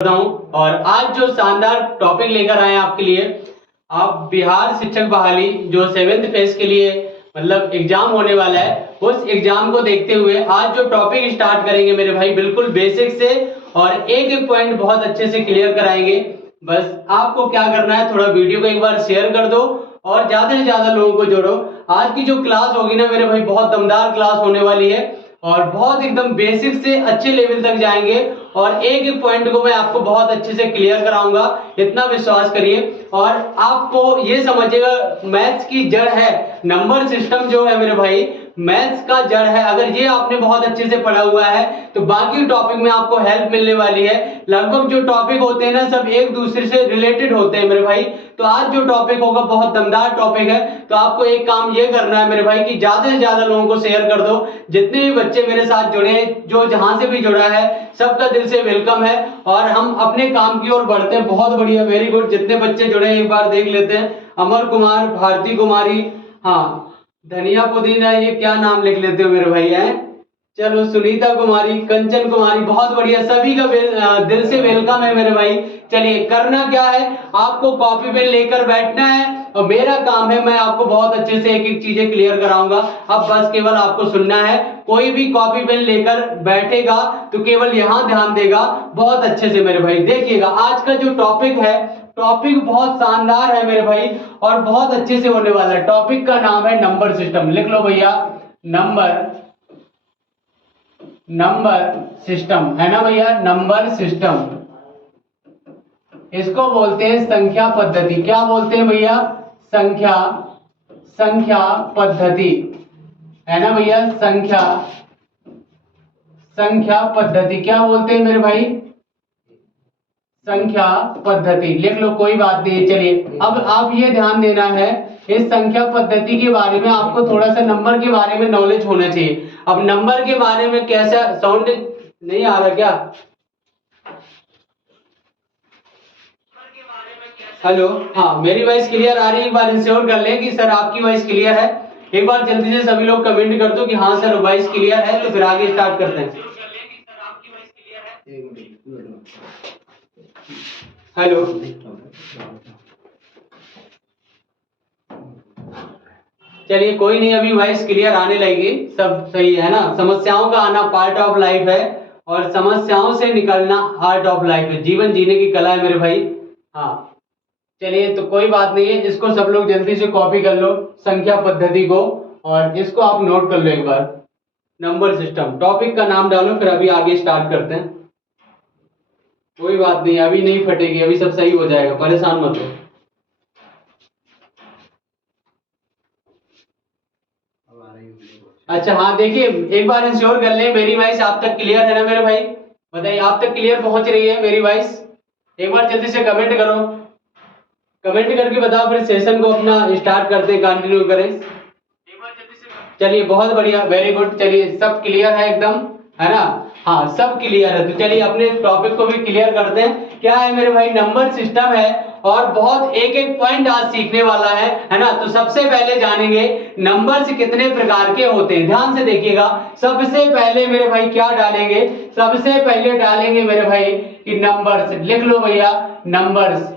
हूं और आज जो शानदार टॉपिक लेकर आए हैं आपके लिए, आप बिहार शिक्षक बहाली जो 7th फेज के लिए मतलब एग्जाम होने वाला है, उस एग्जाम को देखते हुए आज जो टॉपिक स्टार्ट करेंगे मेरे भाई बिल्कुल बेसिक से और एक एक पॉइंट बहुत अच्छे से क्लियर कराएंगे। बस आपको क्या करना है, थोड़ा वीडियो को एक बार शेयर कर दो और ज्यादा से ज्यादा लोगों को जोड़ो। आज की जो क्लास होगी ना मेरे भाई, बहुत दमदार क्लास होने वाली है और बहुत एकदम बेसिक से अच्छे लेवल तक जाएंगे और एक एक पॉइंट को मैं आपको बहुत अच्छे से क्लियर कराऊंगा, इतना विश्वास करिए। और आपको ये समझिएगा, मैथ्स की जड़ है नंबर सिस्टम जो है मेरे भाई, मैथ्स का जड़ है। अगर ये आपने बहुत अच्छे से पढ़ा हुआ है तो बाकी टॉपिक में आपको हेल्प मिलने वाली है। लगभग जो टॉपिक होते हैं ना, सब एक दूसरे से रिलेटेड होते हैं मेरे भाई। तो आज जो टॉपिक होगा बहुत दमदार टॉपिक है, तो आपको एक काम ये करना है मेरे भाई कि ज्यादा से ज्यादा लोगों को शेयर कर दो। जितने भी बच्चे मेरे साथ जुड़े हैं, जो जहां से भी जुड़ा है, सबका दिल से वेलकम है और हम अपने काम की ओर बढ़ते हैं। बहुत बढ़िया, वेरी गुड। जितने बच्चे जुड़े हैं एक बार देख लेते हैं। अमर कुमार, भारती कुमारी, हाँ, धनिया पुदीना, ये क्या नाम लिख लेते हो मेरे भाई हैं। चलो, सुनीता कुमारी, कंचन कुमारी, बहुत बढ़िया, सभी का दिल से वेलकम है मेरे भाई। चलिए, करना क्या है, आपको कॉपी पेन लेकर बैठना है और मेरा काम है, मैं आपको बहुत अच्छे से एक एक चीजें क्लियर कराऊंगा। अब बस केवल आपको सुनना है। कोई भी कॉपी पेन लेकर बैठेगा तो केवल यहां ध्यान देगा बहुत अच्छे से मेरे भाई। देखिएगा आज का जो टॉपिक है, टॉपिक बहुत शानदार है मेरे भाई और बहुत अच्छे से होने वाला है। टॉपिक का नाम है नंबर सिस्टम। लिख लो भैया, नंबर सिस्टम, है ना भैया, नंबर सिस्टम। इसको बोलते हैं संख्या पद्धति। क्या बोलते हैं भैया, संख्या पद्धति, है ना भैया, संख्या पद्धति। क्या बोलते हैं मेरे भाई, संख्या पद्धति। लिख लो, कोई बात नहीं। चलिए, अब आप ये ध्यान देना है, इस संख्या पद्धति के बारे में आपको थोड़ा सा नंबर के बारे में नॉलेज होना चाहिए। अब नंबर के बारे में कैसा, साउंड नहीं आ रहा क्या? हेलो, हाँ, मेरी वॉइस क्लियर आ रही है? एक बार इंश्योर कर लें कि सर आपकी वॉइस क्लियर है। एक बार जल्दी से सभी लोग कमेंट कर दो कि हाँ सर वॉइस क्लियर है, तो फिर आगे स्टार्ट करते हैं। हेलो, चलिए कोई नहीं, अभी वॉइस क्लियर आने लगेगी, सब सही है ना। समस्याओं का आना पार्ट ऑफ लाइफ है और समस्याओं से निकलना आर्ट ऑफ लाइफ है। जीवन जीने की कला है मेरे भाई। हाँ, चलिए, तो कोई बात नहीं है, इसको सब लोग जल्दी से कॉपी कर लो संख्या पद्धति को और इसको आप नोट कर लो एक बार। नंबर सिस्टम, टॉपिक का नाम डालो, फिर अभी आगे स्टार्ट करते हैं। कोई बात नहीं, अभी नहीं फटेगी, अभी सब सही हो जाएगा, परेशान मत हो। अच्छा, हाँ, देखिए एक बार इंश्योर कर ले, मेरी वॉइस आप तक क्लियर है ना मेरे भाई? बताइए, आप तक क्लियर पहुंच रही है मेरी वॉइस? एक बार जल्दी से कमेंट करो, कमेंट करके बताओ, फिर सेशन को अपना स्टार्ट करते हैं, कंटिन्यू करें। एक बार जल्दी से। चलिए, बहुत बढ़िया, वेरी गुड। चलिए, सब क्लियर है एकदम, है ना? हाँ, सब क्लियर है। तो चलिए अपने टॉपिक को भी क्लियर करते हैं। क्या है मेरे भाई, नंबर सिस्टम है और बहुत एक एक पॉइंट आज सीखने वाला है ना। तो सबसे पहले जानेंगे नंबर्स कितने प्रकार के होते हैं। ध्यान से देखिएगा, सबसे पहले मेरे भाई क्या डालेंगे, सबसे पहले डालेंगे मेरे भाई कि नंबर्स। लिख लो भैया, नंबर्स।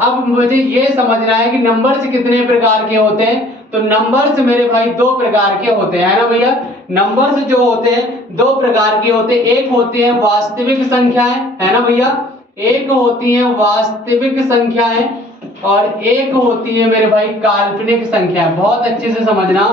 अब मुझे ये समझना है कि नंबर्स कितने प्रकार के होते हैं। तो नंबर्स मेरे भाई दो प्रकार के होते हैं, है ना भैया। नंबर्स जो होते हैं दो प्रकार के होते हैं। एक होती है वास्तविक संख्याएं, है ना भैया, एक होती है वास्तविक संख्याएं और एक होती है मेरे भाई काल्पनिक संख्याएं। बहुत अच्छे से समझना,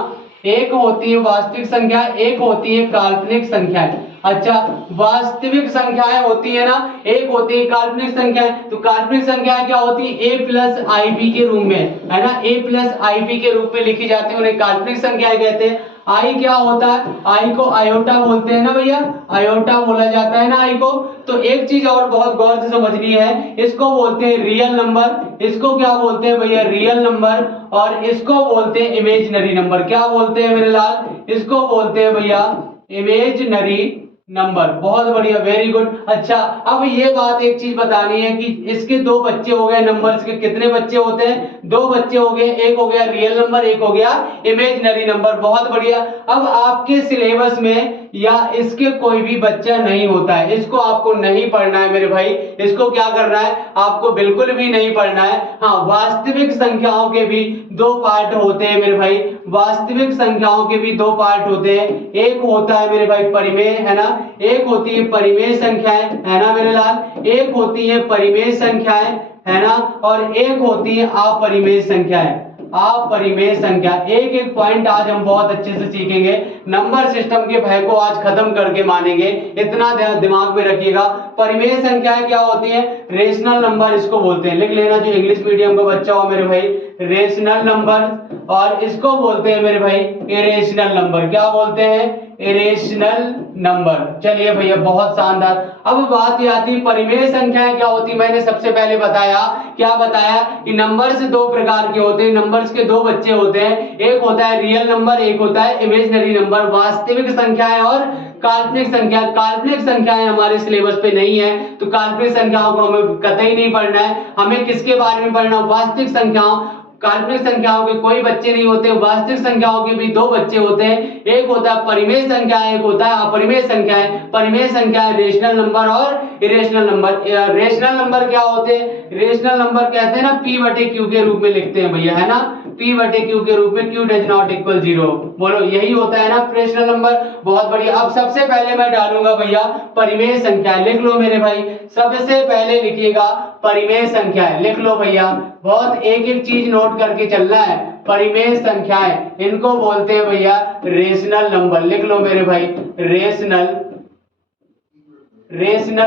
एक होती है वास्तविक संख्या, एक होती है काल्पनिक संख्याएं। अच्छा, वास्तविक संख्याएं होती है ना, एक होती है काल्पनिक संख्याएं। तो काल्पनिक संख्याएं क्या होती है, a प्लस आई बी के रूप में, है ना, a प्लस आई बी के रूप में लिखी जाती है, उन्हें काल्पनिक संख्याएं कहते हैं। आई क्या होता है, आई को आयोटा बोलते हैं ना भैया, आयोटा बोला जाता है ना आई को। तो एक चीज और बहुत गौर से समझनी है, इसको बोलते हैं रियल नंबर। इसको क्या बोलते हैं भैया, रियल नंबर। और इसको बोलते हैं इमेजिनरी नंबर। क्या बोलते हैं मेरे लाल, इसको बोलते हैं भैया इमेजिनरी नंबर। बहुत बढ़िया, वेरी गुड। अच्छा, अब ये बात एक चीज बतानी है कि इसके दो बच्चे हो गए, नंबर्स के कितने बच्चे होते हैं? दो बच्चे हो गए, एक हो गया रियल नंबर, एक हो गया इमेजिनरी नंबर। बहुत बढ़िया। अब आपके सिलेबस में या इसके कोई भी बच्चा नहीं होता है, इसको आपको नहीं पढ़ना है मेरे भाई। इसको क्या करना है? आपको बिल्कुल भी नहीं पढ़ना है। हाँ, वास्तविक संख्याओं के भी दो पार्ट होते हैं मेरे भाई। वास्तविक संख्याओं के भी दो पार्ट होते हैं। एक होता है मेरे भाई परिमेय, है ना, एक होती है परिमेय संख्याएं, है ना मेरे लाल, एक होती है परिमेय संख्याएं, है ना, और एक होती है अपरिमेय संख्याएं। अपरिमेय संख्या, एक एक पॉइंट आज हम बहुत अच्छे से सीखेंगे। नंबर सिस्टम के भय को आज खत्म करके मानेंगे, इतना दिमाग में रखिएगा। परिमेय संख्याएं क्या होती है? रेशनल नंबर इसको बोलते हैं, लिख लेना जो इंग्लिश मीडियम का बच्चा हो मेरे भाई, रेशनल नंबर। और इसको बोलते हैं मेरे भाई इरेशनल नंबर। क्या बोलते हैं? Irrational number. चलिए भैया, बहुत शानदार। अब बात ये आती है परिमेय संख्याएं क्या होती है। मैंने सबसे पहले बताया, क्या बताया कि नंबर्स दो प्रकार के होते हैं, नंबर्स के दो बच्चे होते हैं, एक होता है रियल नंबर, एक होता है इमेजिनरी नंबर। वास्तविक संख्याएं और काल्पनिक संख्या। काल्पनिक संख्याएं हमारे सिलेबस पे नहीं है, तो काल्पनिक संख्याओं को हमें कतई नहीं पढ़ना है। हमें किसके बारे में पढ़ना? वास्तविक संख्याओं। काल्पनिक संख्याओं के कोई बच्चे नहीं होते, वास्तविक संख्याओं के भी दो बच्चे होते हैं, एक होता है परिमेय संख्या, एक होता है अपरिमेय संख्याएं। परिमेय संख्या रेशनल नंबर और इरेशनल नंबर। रेशनल नंबर क्या होते हैं? रेशनल नंबर कहते हैं ना, पी बटे क्यू के रूप में लिखते हैं भैया, है ना, पी बटे क्यू के रूप में, क्यू डज नॉट इक्वल 0। बोलो, यही होता है ना रेशनल नंबर। बहुत बढ़िया। अब सबसे पहले मैं डालूंगा भैया परिमेय संख्या। लिख लो मेरे भाई, सबसे पहले लिखिएगा परिमेय संख्याएं। लिख लो भैया, बहुत एक एक चीज नोट करके चलना है। परिमेय संख्याएं, इनको बोलते हैं भैया रेशनल नंबर। लिख लो मेरे भाई, रेशनल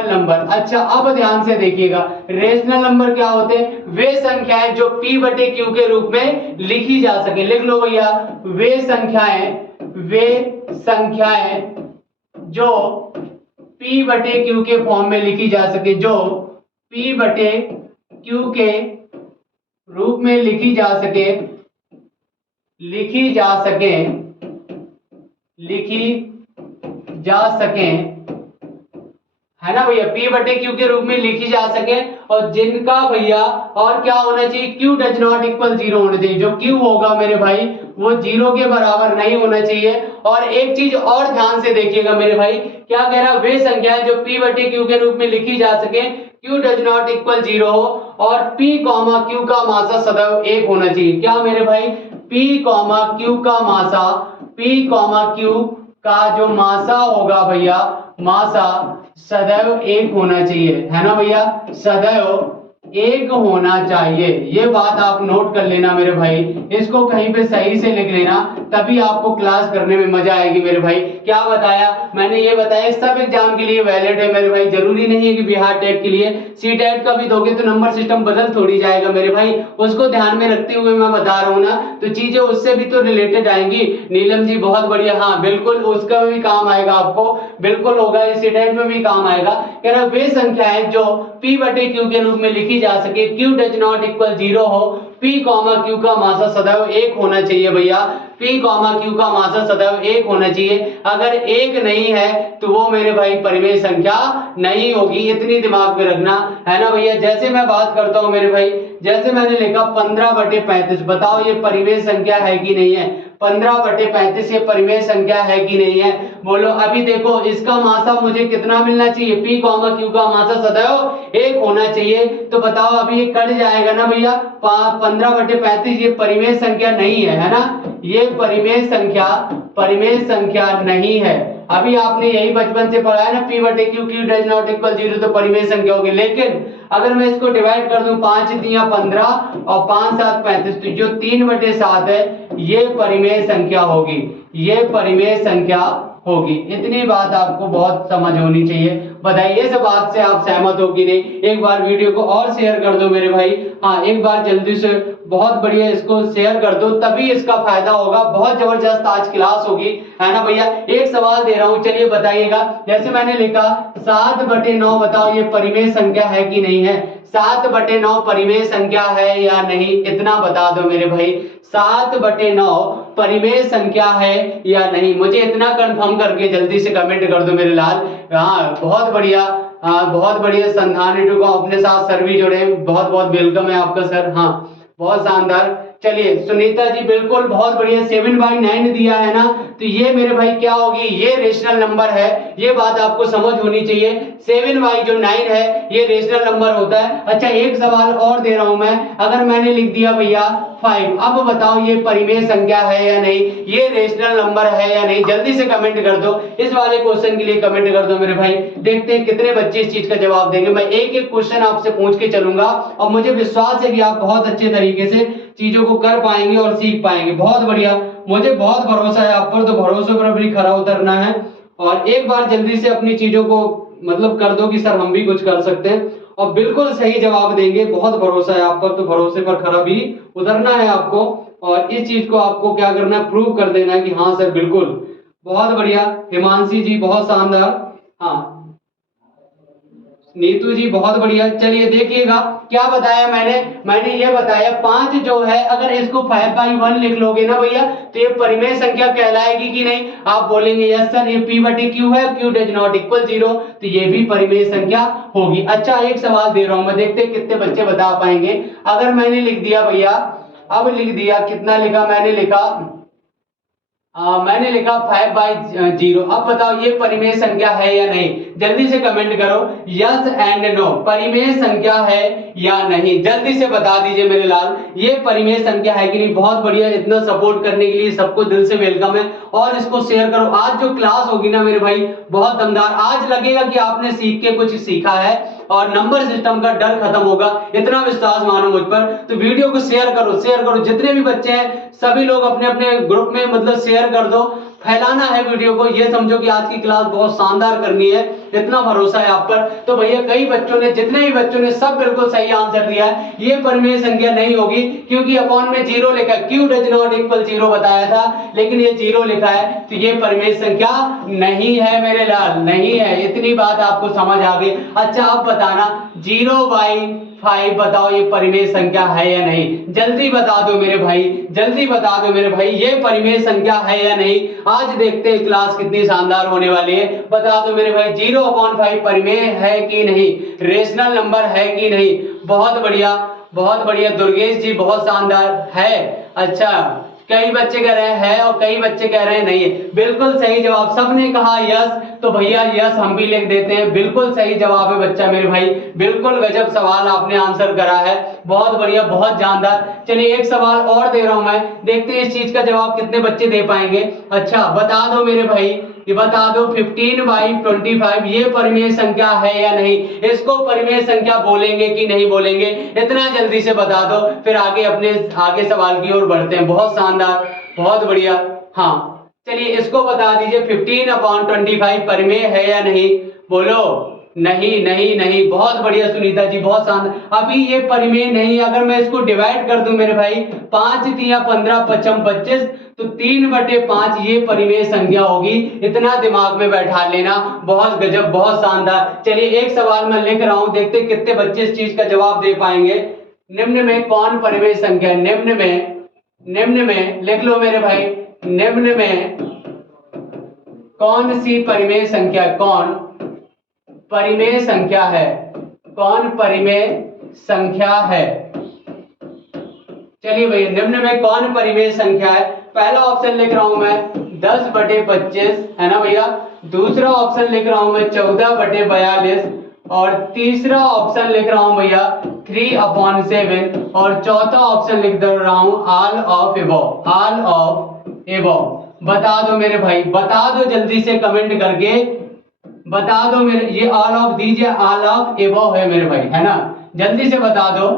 नंबर। अच्छा, अब ध्यान से देखिएगा, रेशनल नंबर क्या होते हैं? वे संख्याएं जो p बटे q के रूप में लिखी जा सके। लिख लो भैया, वे संख्याएं जो p बटे q के फॉर्म में लिखी जा सके, जो p बटे q के रूप में लिखी जा सके, है ना भैया, p बटे q के रूप में लिखी जा सके, और जिनका भैया और क्या होना चाहिए? q डज नॉट इक्वल 0 होना चाहिए। जो q होगा मेरे भाई वो 0 के बराबर नहीं होना चाहिए। और एक चीज और ध्यान से देखिएगा मेरे भाई, क्या कह रहा? वे संख्याएं जो p बटे q के रूप में लिखी जा सके, q डज नॉट इक्वल 0 हो, और p कॉमा q का मासा सदैव 1 होना चाहिए। क्या मेरे भाई? p कॉमा q का मासा, p कॉमा q का जो मासा होगा भैया, मासा सदैव 1 होना चाहिए, है ना भैया, सदैव 1 होना चाहिए। ये बात आप नोट कर लेना मेरे भाई, इसको कहीं पे सही से लिख लेना, तभी आपको क्लास करने में मजा आएगी मेरे भाई। क्या बताया मैंने? ये बताया सब एग्जाम के लिए वैलिड है मेरे भाई, जरूरी नहीं है कि बिहार टेट के लिए। सी टेट का भी दोगे तो नंबर सिस्टम बदल थोड़ी जाएगा मेरे भाई, उसको ध्यान में रखते हुए मैं बता रहा हूँ ना, तो चीजें उससे भी तो रिलेटेड आएंगी। नीलम जी बहुत बढ़िया, हाँ बिल्कुल, उसका भी काम आएगा आपको, बिल्कुल होगा, सी टेट में भी काम आएगा। कह रहा वे संख्याएं जो p बटे q के रूप में लिखी जा सके, q डज नॉट इक्वल 0 हो, p कॉमा q का मासा सदैव 1 होना चाहिए भैया, p कॉमा q का मासा सदैव 1 होना चाहिए। अगर 1 नहीं है तो वो मेरे भाई परिमेय संख्या नहीं होगी, इतनी दिमाग में रखना, है ना भैया। जैसे मैं बात करता हूं मेरे भाई, जैसे मैंने लिखा 15 बटे 35, बताओ ये परिमेय संख्या है कि नहीं है? 15 बटे 35 ये परिमेय संख्या है कि नहीं है? बोलो। अभी देखो, इसका मासा मुझे कितना मिलना चाहिए? p कॉमा q का मासा सदैव 1 होना चाहिए, तो बताओ अभी ये कट जाएगा ना भैया, 15 बटे 35 ये परिमेय संख्या नहीं है ना, ये परिमेय संख्या नहीं है। अभी आपने यही बचपन से पढ़ा है ना, p बटे q, q does not equal 0, तो परिमेय संख्या होगी। लेकिन अगर मैं इसको डिवाइड कर दूं, 5 तिया 15 और 5 7 35, तो जो 3 बटे 7 है ये परिमेय संख्या होगी, ये परिमेय संख्या होगी। इतनी बात आपको बहुत समझ होनी चाहिए। बताइए इस बात से आप सहमत हो कि नहीं? एक बार वीडियो को और शेयर कर दो मेरे भाई, हाँ एक बार जल्दी से बहुत बढ़िया इसको शेयर कर दो, तभी इसका फायदा होगा। बहुत जबरदस्त आज क्लास होगी, है ना भैया। एक सवाल दे रहा हूँ, चलिए बताइएगा। जैसे मैंने लिखा 7/9, बताओ ये परिमेय संख्या है कि नहीं है। 7/9 परिमेय संख्या है या नहीं, इतना बता दो मेरे भाई। 7/9 परिमेय संख्या है या नहीं, मुझे इतना कंफर्म करके जल्दी से कमेंट कर दो मेरे लाल। हाँ बहुत बढ़िया, हाँ बहुत बढ़िया। संधान को अपने साथ सर भी जुड़े, बहुत बहुत वेलकम है आपका सर। हाँ बहुत शानदार। चलिए सुनीता जी बिल्कुल बहुत बढ़िया, 7/9 दिया है ना, तो ये मेरे भाई क्या होगी, ये रेशनल नंबर है। ये बात आपको समझ होनी चाहिए। 7/9 है ये रेशनल नंबर होता है। अच्छा एक सवाल और दे रहा हूं मैं, अगर मैंने लिख दिया भैया 5, अब बताओ ये परिमेय संख्या है या नहीं, ये रेशनल नंबर है या नहीं, जल्दी से कमेंट कर दो। इस वाले क्वेश्चन के लिए कमेंट कर दो मेरे भाई। देखते हैं कितने बच्चे इस चीज का जवाब देंगे। मैं एक एक क्वेश्चन आपसे पूछ के चलूंगा और मुझे विश्वास है कि आप बहुत अच्छे तरीके से चीजों को कर पाएंगे और सीख पाएंगे। बहुत बढ़िया, मुझे बहुत भरोसा है आप पर, तो भरोसे पर भी खरा उतरना है। और एक बार जल्दी से अपनी चीजों को मतलब कर दो कि सर हम भी कुछ कर सकते हैं, और बिल्कुल सही जवाब देंगे। बहुत भरोसा है आप पर, तो भरोसे पर खरा भी उतरना है आपको, और इस चीज को आपको क्या करना है, प्रूव कर देना है कि हाँ सर बिल्कुल। बहुत बढ़िया हिमांशी जी, बहुत शानदार। हाँ नीतू जी बहुत बढ़िया। चलिए देखिएगा क्या बताया मैंने ये बताया 5 जो है, अगर इसको 5/1 लिख लोगे ना भैया, तो ये परिमेय संख्या कहलाएगी कि नहीं। आप बोलेंगे यस सर ये p/q है, q डज नॉट इक्वल 0, तो ये भी परिमेय संख्या होगी। अच्छा एक सवाल दे रहा हूं मैं, देखते कितने बच्चे बता पाएंगे। अगर मैंने लिख दिया भैया, अब लिख दिया, कितना लिखा मैंने लिखा, मैंने लिखा 5/0। अब बताओ ये परिमेय संख्या है या नहीं, जल्दी से कमेंट करो यस एंड नो, परिमेय संख्या है या नहीं, जल्दी से बता दीजिए मेरे लाल, ये परिमेय संख्या है कि नहीं। बहुत बढ़िया, इतना सपोर्ट करने के लिए सबको दिल से वेलकम है, और इसको शेयर करो। आज जो क्लास होगी ना मेरे भाई बहुत दमदार, आज लगेगा कि आपने सीख के कुछ सीखा है और नंबर सिस्टम का डर खत्म होगा, इतना विश्वास मानो मुझ पर। तो वीडियो को शेयर करो, जितने भी बच्चे हैं सभी लोग अपने अपने ग्रुप में मतलब शेयर कर दो, फैलाना है वीडियो को। ये समझो कि आज की क्लास बहुत शानदार करनी है, इतना भरोसा है आप पर। तो भैया कई बच्चों ने, जितने भी बच्चों ने, सब बिल्कुल सही आंसर दिया है। ये परिमेय संख्या नहीं होगी, क्योंकि अपॉन में 0 लिखा, q डज नॉट इक्वल 0 बताया था, लेकिन ये 0 लिखा है, तो ये परिमेय संख्या नहीं है मेरे लाल, नहीं है। इतनी बात आपको समझ आ गई। अच्छा अब बताना 0/5 बताओ ये परिमेय संख्या है या नहीं, जल्दी बता दो मेरे भाई, जल्दी बता दो मेरे भाई, ये परिमेय संख्या है या नहीं। आज देखते हैं क्लास कितनी शानदार होने वाली है। बता दो मेरे भाई 0/5 परिमेय है कि नहीं, रेशनल नंबर है कि नहीं। बहुत बढ़िया, बहुत बढ़िया दुर्गेश जी, बहुत शानदार है। अच्छा कई बच्चे कह रहे हैं है और कई बच्चे कह रहे हैं नहीं है। बिल्कुल सही जवाब, सबने कहा यस, तो भैया यस हम भी लिख देते हैं। बिल्कुल सही जवाब है बच्चा मेरे भाई, बिल्कुल गजब सवाल आपने आंसर करा है, बहुत बढ़िया, बहुत जानदार। चलिए एक सवाल और दे रहा हूं मैं, देखते हैं इस चीज का जवाब कितने बच्चे दे पाएंगे। अच्छा बता दो मेरे भाई, ये बता दो 15/25 ये परिमेय संख्या है या नहीं, इसको परिमेय संख्या बोलेंगे कि नहीं बोलेंगे, इतना जल्दी से बता दो, फिर आगे सवाल की ओर बढ़ते हैं। बहुत शानदार, बहुत बढ़िया। हाँ चलिए इसको बता दीजिए 15/25 परिमेय है या नहीं, बोलो। नहीं नहीं नहीं, बहुत बढ़िया सुनीता जी, बहुत शानदार। अभी ये परिमेय नहीं, अगर मैं इसको डिवाइड कर दूं मेरे भाई, 5 3 15 55 25, तो 3/5 ये परिमेय संख्या होगी, इतना दिमाग में बैठा लेना। बहुत गजब, बहुत शानदार। चलिए एक सवाल मैं लिख रहा हूं, देखते कितने बच्चे इस चीज का जवाब दे पाएंगे। निम्न में कौन परिमेय संख्या, निम्न में लिख लो मेरे भाई, निम्न में कौन सी परिमेय संख्या, कौन परिमेय संख्या है, कौन परिमेय संख्या है। चलिए भैया निम्न में कौन परिमेय संख्या है। पहला ऑप्शन लिख रहा हूं मैं 10/25, है ना भैया। दूसरा ऑप्शन लिख रहा हूं मैं 14/42, और तीसरा ऑप्शन लिख रहा हूं भैया 3/7, और चौथा ऑप्शन लिख दे रहा हूं all of above, all of above. बता दो मेरे भाई, बता दो जल्दी से कमेंट करके, बता दो मेरे, ये ऑल ऑफ दीजिए, ऑल ऑफ एबव है मेरे भाई, है ना, जल्दी से बता दो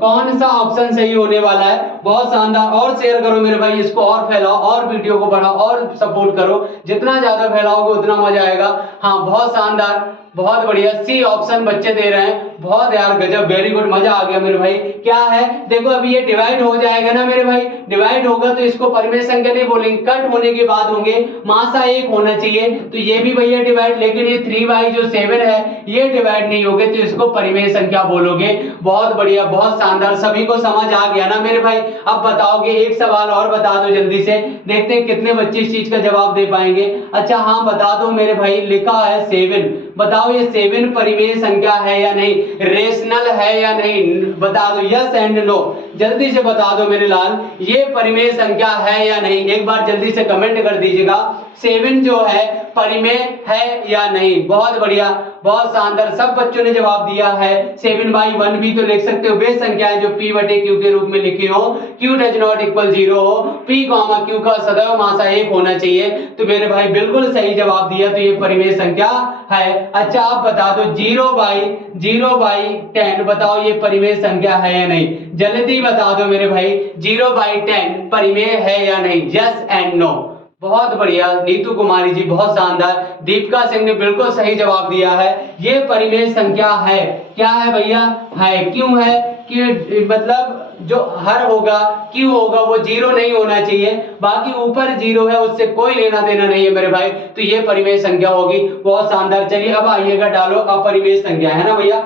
कौन सा ऑप्शन सही होने वाला है। बहुत शानदार। और शेयर करो मेरे भाई, इसको और फैलाओ और वीडियो को बढ़ाओ और सपोर्ट करो, जितना ज्यादा फैलाओगे उतना मजा आएगा। हाँ बहुत शानदार, बहुत बढ़िया। सी ऑप्शन बच्चे दे रहे हैं, बहुत यार गजब, वेरी गुड, मजा आ गया मेरे भाई। क्या है देखो, अभी ये डिवाइड हो जाएगा ना मेरे भाई, डिवाइड होगा तो इसको परिमेय संख्या नहीं बोलेंगे, कट होने के बाद होंगे, मासा 1 होना चाहिए, तो ये भी भैया डिवाइड। लेकिन ये 3/7 है, ये डिवाइड नहीं होगे तो इसको परिमेय संख्या बोलोगे। बहुत बढ़िया, बहुत शानदार, सभी को समझ आ गया ना मेरे भाई। अब बताओगे, एक सवाल और बता दो जल्दी से, देखते हैं कितने बच्चे इस चीज का जवाब दे पाएंगे। अच्छा हाँ बता दो मेरे भाई, लिखा है 7, बताओ ये 7 परिमेय संख्या है या नहीं, रेशनल है या नहीं, बता दो यस एंड नो, जल्दी से बता दो मेरे लाल, ये परिमेय संख्या है या नहीं, एक बार जल्दी से कमेंट कर दीजिएगा। 7 जो है परिमेय है या नहीं। बहुत बढ़िया, बहुत शानदार, सब बच्चों ने जवाब दिया है। 7/1 भी तो लिख सकते हो, वे संख्याएं जो p/q के रूप में लिखी हो, q डज नॉट इक्वल 0 हो, p, q का सदैव मासा 1 होना चाहिए, तो मेरे भाई बिल्कुल सही जवाब दिया, तो ये परिमेय संख्या है। अच्छा आप बता दो 0/10, बताओ ये परिमेय संख्या है या नहीं, जल्दी बता दो मेरे भाई, 0/10 परिमेय है या नहीं, यस एंड नो। बहुत बढ़िया नीतू कुमारी जी, बहुत शानदार। दीपिका सिंह ने बिल्कुल सही जवाब दिया है, ये परिमेय संख्या है। क्या है भैया, है। क्यों है कि मतलब जो हर होगा, क्यों होगा, वो 0 नहीं होना चाहिए, बाकी ऊपर 0 है उससे कोई लेना देना नहीं है मेरे भाई, तो ये परिमेय संख्या होगी। बहुत शानदार। चलिए अब आइएगा, डालो अपरिमेय संख्या, है ना भैया,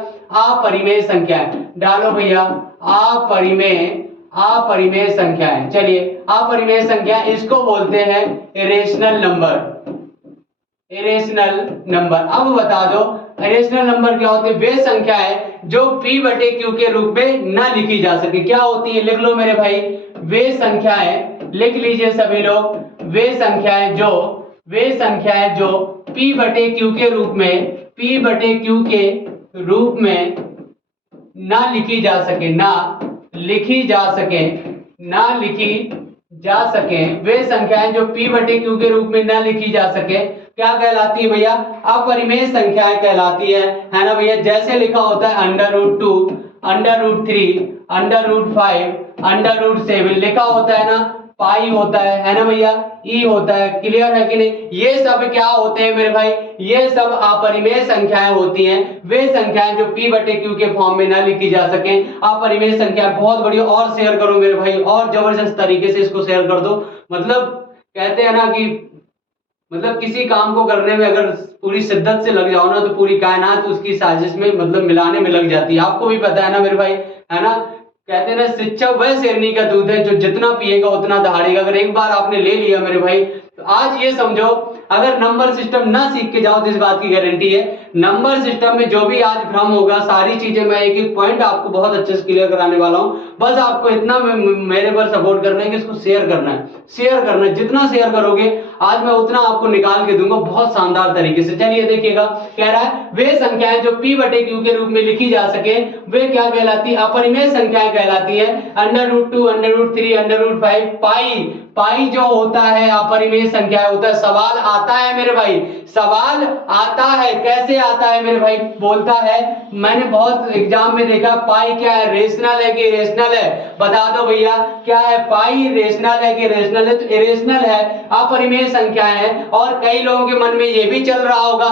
अपरिमेय संख्या डालो भैया, अपरिमेय संख्या है। चलिए अपरिमेय संख्या, इसको बोलते हैं इरेशनल नंबर, इरेशनल नंबर। अब बता दो इरेशनल नंबर क्या होते हैं, वे संख्या है जो p/q के रूप में ना लिखी जा सके। क्या होती है, लिख लो मेरे भाई, वे संख्याएं, लिख लीजिए सभी लोग, वे संख्याएं जो p/q के रूप में ना लिखी जा सके, वे संख्याएं जो p/q के रूप में ना लिखी जा सके, क्या कहलाती है भैया, अपरिमेय संख्याएं कहलाती है ना भैया। जैसे लिखा होता है √2, √3, √5, √7 लिखा होता है ना, पाई होता है ना भैया, ई होता है, क्लियर है कि नहीं। ये सब क्या होते हैं मेरे भाई, ये सब अपरिमेय संख्याएं होती हैं, वे संख्याएं जो p/q के फॉर्म में ना लिखी जा सके, अपरिमेय संख्या। बहुत बढ़िया, और शेयर करो मेरे भाई, और जबरदस्त तरीके से इसको शेयर कर दो। मतलब कहते हैं ना कि मतलब किसी काम को करने में अगर पूरी शिद्दत से लग जाओ ना, तो पूरी कायनात उसकी साजिश में मतलब मिलाने में लग जाती है। आपको भी पता है ना मेरे भाई, है ना, कहते हैं ना शिक्षा वह शेरनी का दूध है जो जितना पिएगा उतना दहाड़ेगा। अगर एक बार आपने ले लिया मेरे भाई, तो आज ये समझो, अगर नंबर सिस्टम ना सीख के जाओ तो इस बात की गारंटी है नंबर सिस्टम में जो भी आज भ्रम होगा, सारी चीजें मैं एक एक पॉइंट आपको बहुत अच्छे से क्लियर कराने वाला हूं। बस आपको इतना मेरे पर सपोर्ट करना है कि इसको शेयर करना है, जितना शेयर करोगे आज मैं उतना आपको निकाल के दूंगा बहुत शानदार तरीके से। चलिए देखिएगा, कह रहा है वे संख्याएं जो p/q के रूप में लिखी जा सके, वे क्या कहलाती है, अपरिमेय संख्याएं कहलाती है। √2, √3, √5, पाई जो होता है अपरिमेय संख्या होता है। सवाल आता है मेरे भाई, सवाल आता है, कैसे आता है मेरे भाई, बोलता है, मैंने बहुत एग्जाम में देखा, पाई क्या है, रेशनल है कि इरेशनल है, बता दो भैया क्या है, पाई रेशनल है कि इरेशनल है, तो इरेशनल है, अपरिमेय संख्या है। और कई लोगों के मन में ये भी चल रहा होगा,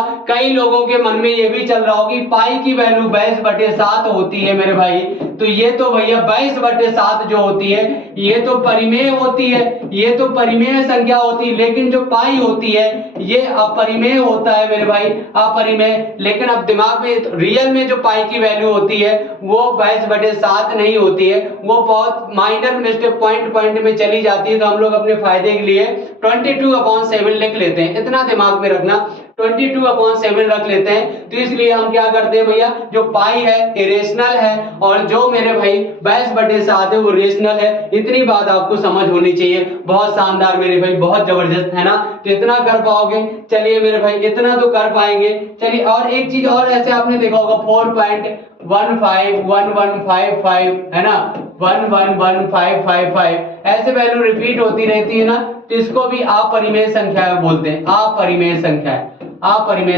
कि पाई की वैल्यू 22/7 होती है मेरे भाई, तो ये तो भैया 22/7 जो होती है ये तो परिमेय होती है, ये तो परिमेय संख्या होती है, लेकिन जो पाई होती है ये अपरिमेय होता है मेरे भाई, अपरिमेय। लेकिन अब दिमाग में रियल में जो पाई की वैल्यू होती है वो 22/7 नहीं होती है, वो बहुत माइनर मिस्टेक पॉइंट में चली जाती है। तो हम लोग अपने फायदे के लिए 22/7 लिख लेते हैं, इतना दिमाग में रखना, 22/7 रख लेते हैं। तो इसलिए हम क्या करते हैं भैया, जो पाई है इरेशनल है और जो मेरे भाई 22/7 है वो रेशनल है। इतनी बात आपको समझ होनी चाहिए। बहुत शानदार मेरे भाई, बहुत जबरदस्त, है ना, तो इतना कर पाओगे। चलिए मेरे भाई इतना तो कर पाएंगे। चलिए और एक चीज और, ऐसे आपने देखा होगा 4.151155 है ना, 111555 ऐसे वैल्यू रिपीट होती रहती है ना, तो इसको भी अपरिमेय संख्या बोलते हैं, अपरिमेय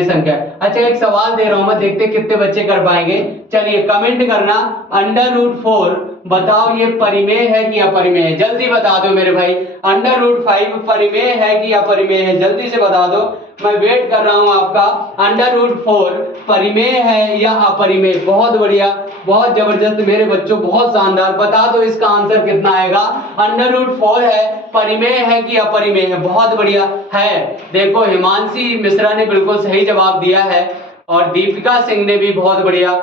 संख्या। अच्छा एक सवाल दे रहा हूं मैं, देखते कितने बच्चे कर पाएंगे। चलिए कमेंट करना, √4 बताओ ये परिमेय है कि अपरिमेय है, जल्दी बता दो मेरे भाई। √5 परिमेय है कि अपरिमेय है, जल्दी से बता दो, मैं वेट कर रहा हूं आपका। √4 परिमेय है या अपरिमेय? बहुत बढ़िया, बहुत जबरदस्त मेरे बच्चों, बहुत शानदार। बता दो इसका आंसर कितना आएगा। √4 है, परिमेय है कि अपरिमेय है? बहुत बढ़िया है। देखो हिमांशी मिश्रा ने बिल्कुल सही जवाब दिया है और दीपिका सिंह ने भी बहुत बढ़िया।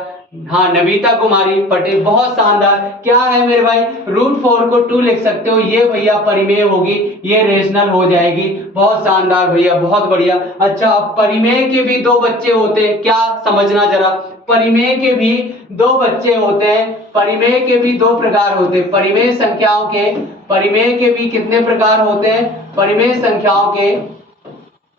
हाँ, नविता कुमारी पटेल, बहुत शानदार। क्या है मेरे भाई, √4 को 2 लिख सकते हो, ये भैया परिमेय होगी, ये रेशनल हो जाएगी। बहुत शानदार भैया, बहुत बढ़िया। अच्छा, अब परिमेय के भी 2 बच्चे होते हैं, क्या समझना जरा। परिमेय के भी 2 बच्चे होते हैं, परिमेय के भी 2 प्रकार होते हैं। परिमेय संख्याओं के, परिमेय के भी कितने प्रकार होते हैं? परिमेय संख्याओं के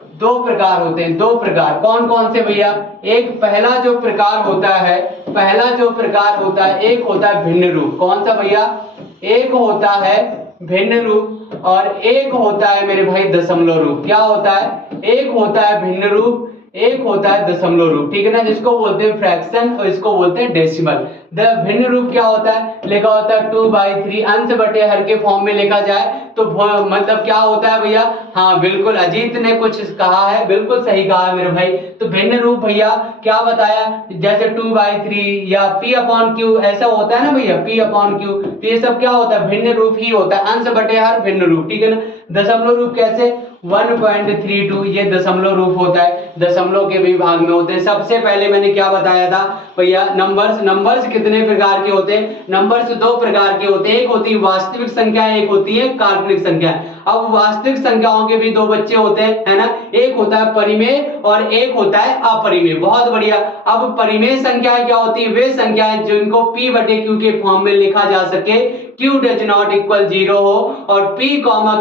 2 प्रकार होते हैं, 2 प्रकार। कौन कौन से भैया? एक पहला जो प्रकार होता है, पहला जो प्रकार होता है, एक होता है भिन्न रूप। कौन सा भैया? एक होता है भिन्न रूप और एक होता है मेरे भाई दशमलव रूप। क्या होता है? एक होता है भिन्न रूप, एक होता है दशमलव रूप, ठीक है ना, जिसको बोलते हैं फ्रैक्शन और इसको बोलते हैं डेसिमल। भिन्न रूप क्या होता है? लिखा होता है 2/3 अंश बटे हर के फॉर्म में लिखा जाए तो मतलब क्या होता है भैया? हाँ बिल्कुल, अजीत ने कुछ कहा है, बिल्कुल सही कहा है मेरे भाई। तो भिन्न रूप भैया क्या बताया, जैसे 2/3 या P/Q ऐसा होता है ना भैया, P/Q, तो ये सब क्या होता है? भिन्न रूप ही होता है, अंश बटे हर भिन्न रूप, ठीक है ना। दशमलव रूप कैसे? 1.32 ये दशमलव रूप होता है, दशमलव के भी भाग में होते हैं। सबसे पहले मैंने क्या बताया था भैया, नंबर्स कितने प्रकार के होते हैं? नंबर्स 2 प्रकार के होते हैं, एक होती है वास्तविक संख्या, एक होती है काल्पनिक संख्या। अब वास्तविक संख्याओं के भी 2 बच्चे होते हैं, है ना, एक होता है परिमेय और एक होता है अपरिमेय। बहुत बढ़िया। अब परिमेय संख्याएं क्या होती है? वे संख्याएं जिनको P/Q के फॉर्म में लिखा जा सके, Q डज नॉट इक्वल 0 हो और P,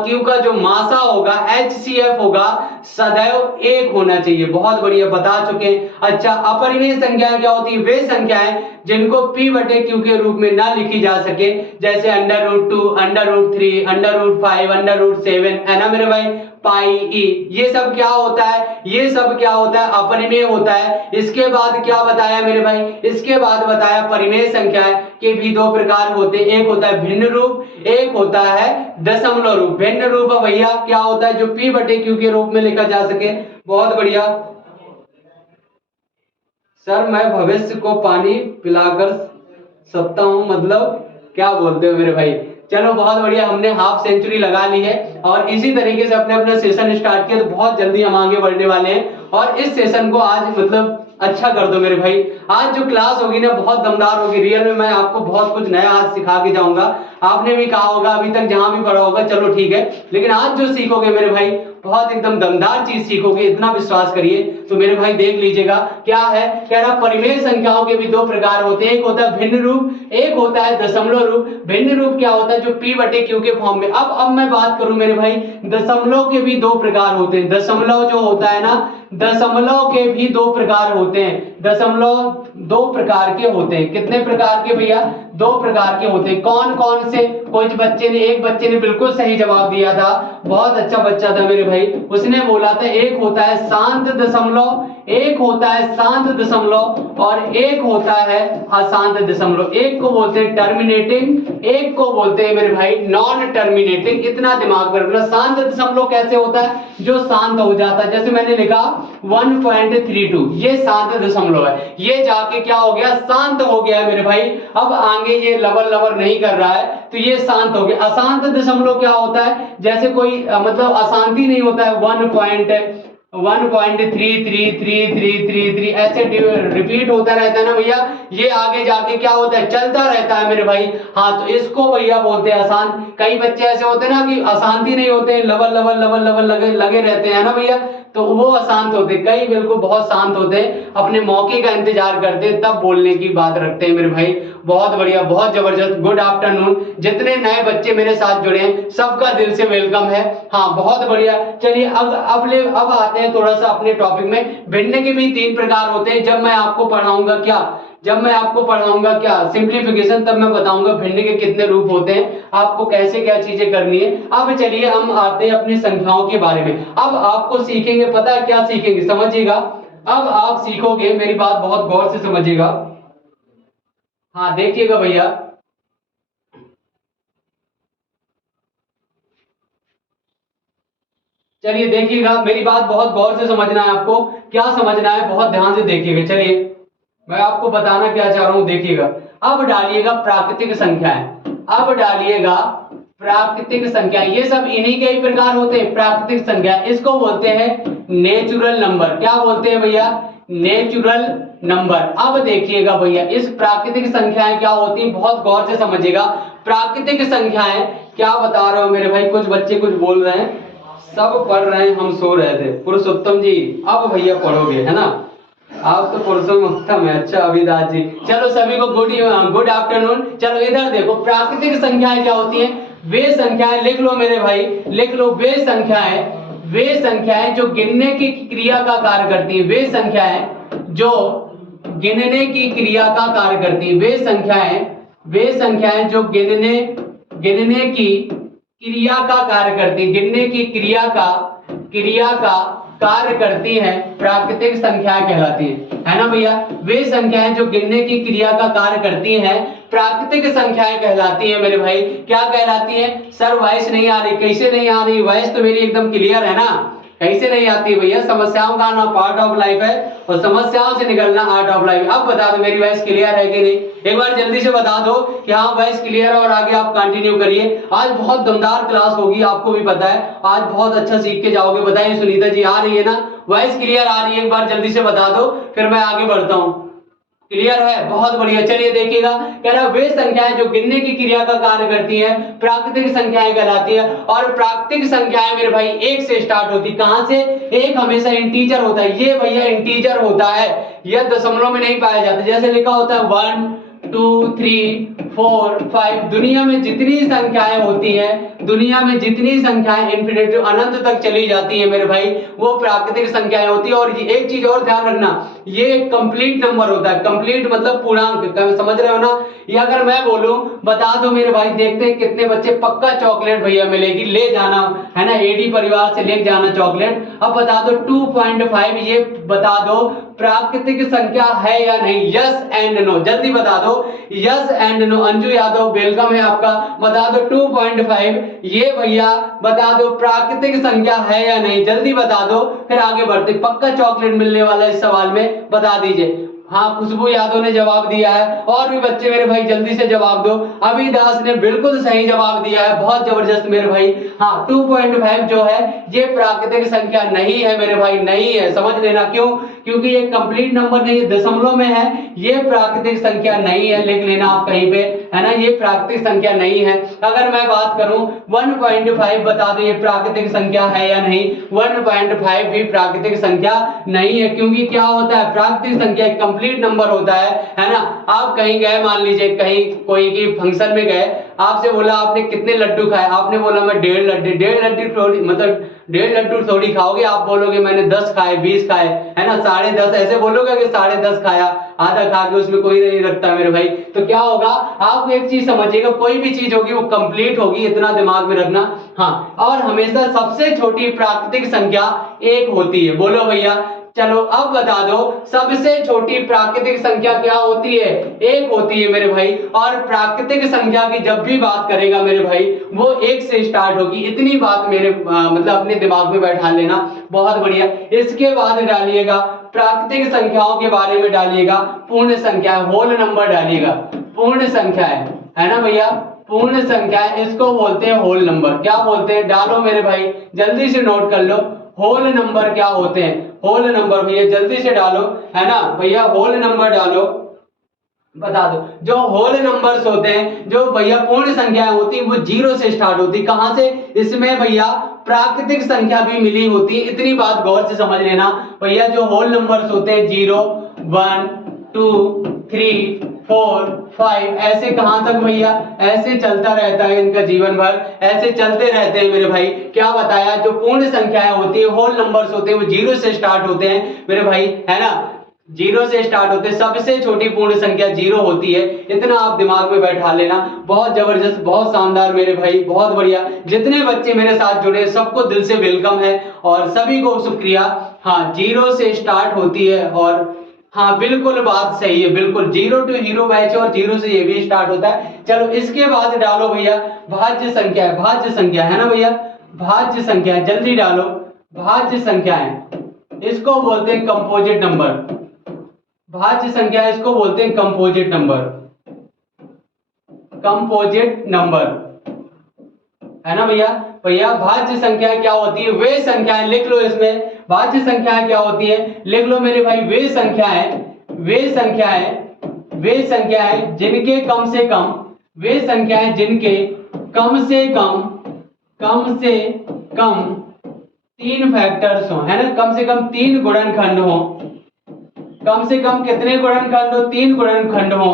Q का जो मासा होगा, HCF होगा, सदैव 1 होना चाहिए। बहुत बढ़िया, बता चुके हैं। अच्छा, अपरिमेय संख्याएं क्या होती है? वे संख्याएं जिनको P/Q के रूप में ना लिखी जा सके, जैसे √2, √3, √5, √7, है ना मेरे भाई, पाई ई, ये सब क्या होता है? ये सब क्या होता है? अपरिमेय होता है। इसके बाद क्या बताया मेरे भाई? इसके बाद बताया परिमेय संख्याएं के भी 2 प्रकार होते हैं, एक होता है भिन्न रूप, एक होता है दशमलव रूप। भिन्न रूप भैया क्या होता है? जो P/Q के रूप में लिखा जा सके। बहुत बढ़िया सर, मैं भविष्य को पानी पिलाकर सकता हूं, मतलब क्या बोलते हो मेरे भाई? चलो बहुत बढ़िया, हमने हाफ सेंचुरी लगा ली है और इसी तरीके से अपने अपना सेशन स्टार्ट किया, तो बहुत जल्दी हम आगे बढ़ने वाले हैं। और इस सेशन को आज मतलब अच्छा कर दो मेरे भाई। आज जो क्लास होगी ना बहुत दमदार होगी, रियल में मैं आपको बहुत कुछ नया आज सिखा के जाऊंगा। आपने भी कहा होगा अभी तक जहां भी पढ़ा होगा चलो ठीक है, लेकिन आज जो सीखोगे मेरे भाई बहुत एकदम दमदार चीज सीखोगे, इतना विश्वास करिए। तो मेरे भाई देख लीजिएगा क्या है, कह रहा परिमेय संख्याओं के भी 2 प्रकार होते हैं, एक होता है भिन्न रूप, एक होता है दशमलव रूप। भिन्न रूप क्या होता है? जो P/Q के फॉर्म में। अब मैं बात करूं मेरे भाई, दशमलव के भी 2 प्रकार होते हैं। दशमलव जो होता है ना, दशमलव के भी 2 प्रकार होते हैं। दशमलव 2 प्रकार के होते हैं। कितने प्रकार के भैया? 2 प्रकार के होते हैं। कौन कौन से? कुछ बच्चे ने, एक बच्चे ने बिल्कुल सही जवाब दिया था, बहुत अच्छा बच्चा था मेरे भाई, उसने बोला था एक होता है शांत दशमलव, एक होता है शांत दशमलव और एक होता है अशांत दशमलव। एक को बोलते हैं टर्मिनेटिंग, एक को बोलते हैं मेरे भाई नॉन टर्मिनेटिंग। इतना दिमाग में रखना। शांत दशमलव कैसे होता है? जो शांत हो जाता है, जैसे मैंने लिखा 1.32, ये शांत दशमलव है, ये जाके क्या हो गया? शांत हो गया है मेरे भाई। अब आगे ये लबर नहीं कर रहा है तो ये शांत हो गया। अशांत दशमलव क्या होता है? जैसे कोई मतलब अशांति नहीं होता है, 1.333333 ऐसे रिपीट होता रहता है ना भैया, ये आगे जाके क्या होता है? चलता रहता है मेरे भाई। हाँ, तो इसको भैया बोलते हैं अशांत। कई बच्चे ऐसे होते हैं ना कि अशांति नहीं होते हैं, लबर लगे रहते हैं ना भैया, तो वो अशांत होते। कई बिल्कुल बहुत शांत होते हैं, अपने मौके का इंतजार करते हैं तब बोलने की बात रखते हैं मेरे भाई। बहुत बढ़िया, बहुत जबरदस्त। Good afternoon. जितने नए बच्चे मेरे साथ जुड़े हैं सबका दिल से वेलकम है। हाँ बहुत बढ़िया। चलिए अब आते हैं थोड़ा सा अपने टॉपिक में। भिन्न के भी 3 प्रकार होते हैं। जब मैं आपको पढ़ाऊंगा क्या सिंप्लीफिकेशन, तब मैं बताऊंगा भिन्न के कितने रूप होते हैं, आपको कैसे क्या चीजें करनी है। अब चलिए हम आते हैं अपनी संख्याओं के बारे में। अब आपको सीखेंगे, पता है क्या सीखेंगे? समझिएगा, अब आप सीखोगे, मेरी बात बहुत गौर से समझिएगा। हाँ देखिएगा भैया, चलिए देखिएगा, मेरी बात बहुत गौर से समझना है आपको, क्या समझना है बहुत ध्यान से देखिएगा। चलिए मैं आपको बताना क्या चाह रहा हूं, देखिएगा। अब डालिएगा प्राकृतिक संख्याएं, अब डालिएगा प्राकृतिक संख्या, ये सब इन्हीं के ही प्रकार होते हैं प्राकृतिक संख्या, इसको बोलते हैं नेचुरल नंबर। क्या बोलते हैं भैया? Natural number. अब देखिएगा भैया, इस प्राकृतिक संख्याएं क्या होती हैं, बहुत गौर से समझिएगा। प्राकृतिक संख्याएं क्या बता रहे हो मेरे भाई, कुछ बच्चे कुछ बोल रहे हैं, सब पढ़ रहे हैं, हम सो रहे थे। पुरुषोत्तम जी अब भैया पढ़ोगे, है ना, आप तो पुरुषोत्तम है। अच्छा अभिदास जी, चलो सभी को गुड आफ्टरनून। चलो इधर देखो, प्राकृतिक संख्याएं क्या होती हैं? वे संख्याएं, लिख लो मेरे भाई, लिख लो, वे संख्याएं जो गिनने की क्रिया का कार्य करती हैं, वे संख्याएं जो गिनने की क्रिया का कार्य करती हैं, वे संख्याएं जो गिनने की क्रिया का कार्य करती, गिनने की क्रिया का कार्य करती है, प्राकृतिक संख्याएं कहलाती है ना भैया। वे संख्याएं जो गिनने की क्रिया का कार्य करती हैं प्राकृतिक संख्याएं कहलाती है मेरे भाई। क्या कहलाती है? सर वॉइस नहीं आ रही, कैसे नहीं आ रही? वॉइस तो मेरी एकदम क्लियर है ना, कैसे नहीं आती भैया? समस्याओं का आना पार्ट ऑफ लाइफ है और समस्याओं से निकलना आर्ट ऑफ लाइफ। अब बता दो मेरी वॉइस क्लियर है कि नहीं, एक बार जल्दी से बता दो कि हाँ वॉइस क्लियर है, और आगे आप कंटिन्यू करिए। आज बहुत दमदार क्लास होगी, आपको भी पता है, आज बहुत अच्छा सीख के जाओगे। बताइए सुनीता जी आ रही है ना, वॉइस क्लियर आ रही है? एक बार जल्दी से बता दो, फिर मैं आगे बढ़ता हूँ। क्लियर है, बहुत बढ़िया। चलिए देखिएगा, कह रहा वे संख्याएं जो गिनने की क्रिया का कार्य करती हैं प्राकृतिक संख्याएं कहलाती है। और प्राकृतिक संख्याएं मेरे भाई एक से स्टार्ट होती, कहां से? एक हमेशा इंटीजर होता है, ये भैया इंटीजर होता है, यह दशमलव में नहीं पाया जाता। जैसे लिखा होता है 1 2 3 4 5, दुनिया में जितनी संख्याएं होती हैं, दुनिया में जितनी संख्याएं इन्फिनिटी अनंत तक चली जाती है मेरे भाई, वो प्राकृतिक संख्याएं होती है। और एक चीज और ध्यान रखना, ये कंप्लीट नंबर होता है, कंप्लीट मतलब पूर्णांक, समझ रहे हो ना। ये अगर मैं बोलूं बता दो मेरे भाई, देखते हैं कितने बच्चे पक्का चॉकलेट भैया मिलेगी, ले जाना है ना, एडी परिवार से ले जाना चॉकलेट। अब बता दो 2.5, ये बता दो प्राकृतिक संख्या है या नहीं? यस एंड नो, जल्दी बता दो, yes and no. Anju Yadav welcome है आपका, बता दो 2.5 ये भैया बता दो प्राकृतिक संख्या है या नहीं, जल्दी बता दो, फिर आगे बढ़ते। पक्का चॉकलेट मिलने वाला इस सवाल में, बता दीजिए। हाँ खुशबू यादव ने जवाब दिया है, और भी बच्चे मेरे भाई जल्दी से जवाब दो। अभिदास ने बिल्कुल सही जवाब दिया है, बहुत जबरदस्त मेरे भाई। हाँ 2.5 जो है ये प्राकृतिक संख्या नहीं है मेरे भाई, नहीं है, समझ लेना। क्यों? क्योंकि ये कंप्लीट नंबर नहीं है, दशमलव में है, ये प्राकृतिक संख्या नहीं है, लिख लेना आप कहीं पे, है ना, ये प्राकृतिक संख्या नहीं है। अगर मैं बात करूं 1.5 बता दो ये प्राकृतिक संख्या है या नहीं? 1.5 भी प्राकृतिक संख्या नहीं है, क्योंकि क्या होता है, प्राकृतिक संख्या कंप्लीट नंबर होता है ना। आप कहीं गए, मान लीजिए कहीं कोई की फंक्शन में गए, आपसे बोला आपने कितने लड्डू खाए, आपने बोला मैं 1.5 थोड़ी, मतलब 1.5 लड्डू थोड़ी खाओगे, आप बोलोगे मैंने 10 खाए, 20 खाए, है ना, 10.5 ऐसे बोलोगे कि 10.5 खाया, आधा खा के उसमें कोई नहीं रखता मेरे भाई। तो क्या होगा, आप एक चीज समझिएगा, कोई भी चीज होगी वो कंप्लीट होगी, इतना दिमाग में रखना। हाँ, और हमेशा सबसे छोटी प्राकृतिक संख्या 1 होती है। बोलो भैया। चलो अब बता दो सबसे छोटी प्राकृतिक संख्या क्या होती है? 1 होती है मेरे भाई। और प्राकृतिक संख्या की जब भी बात करेगा मेरे भाई, वो 1 से स्टार्ट होगी, इतनी बात मेरे मतलब अपने दिमाग में बैठा लेना, बहुत बढ़िया। इसके बाद डालिएगा प्राकृतिक संख्याओं के बारे में, डालिएगा पूर्ण संख्या, होल नंबर डालिएगा, पूर्ण संख्या है ना भैया, पूर्ण संख्या, इसको बोलते हैं होल नंबर। क्या बोलते हैं? डालो मेरे भाई, जल्दी से नोट कर लो, होल नंबर क्या होते हैं? होल नंबर भैया जल्दी से डालो, है ना भैया, होल नंबर डालो, बता दो। जो होल नंबर्स होते हैं, जो भैया पूर्ण संख्याएं होती हैं, वो 0 से स्टार्ट होती। कहां से? इसमें भैया प्राकृतिक संख्या भी मिली होती है, इतनी बात गौर से समझ लेना भैया। जो होल नंबर्स होते हैं 0 1 2 3 4 5, ऐसे कहां तक भैया? ऐसे चलता रहता है इनका जीवन भर, ऐसे चलते रहते हैं मेरे भाई। क्या बताया? जो पूर्ण संख्याएं होती है, होल नंबर्स होते हैं, वो 0 से स्टार्ट होते हैं मेरे भाई, है ना, 0 से स्टार्ट होते हैं। सबसे छोटी पूर्ण संख्या 0 होती है, इतना आप दिमाग में बैठा लेना। बहुत जबरदस्त, बहुत शानदार मेरे भाई, बहुत बढ़िया। जितने बच्चे मेरे साथ जुड़े सबको दिल से वेलकम है, और सभी को शुक्रिया। हाँ 0 से स्टार्ट होती है, और हाँ बिल्कुल बात सही है, बिल्कुल 0 to हीरो बैच, और 0 से ये भी स्टार्ट होता है। चलो इसके बाद डालो भैया भाज्य संख्या, भाज्य संख्या है ना भैया, भाज्य संख्या जल्दी डालो, भाज्य संख्याएं, इसको बोलते हैं कंपोजिट नंबर। भाज्य संख्या इसको बोलते हैं कंपोजिट नंबर, कंपोजिट नंबर, है ना भैया। भैया भाज्य संख्या क्या होती है? वे संख्याएं, लिख लो इसमें, भाज्य संख्याएं क्या होती है, लिख लो मेरे भाई। वे संख्याएं, वे संख्याएं, वे संख्याएं जिनके कम से कम, वे संख्याएं जिनके कम से कम, कम से कम 3 फैक्टर्स हो, है ना, कम से कम 3 गुणनखंड हो। कम से कम कितने गुणनखंड हो? 3 गुणनखंड हो,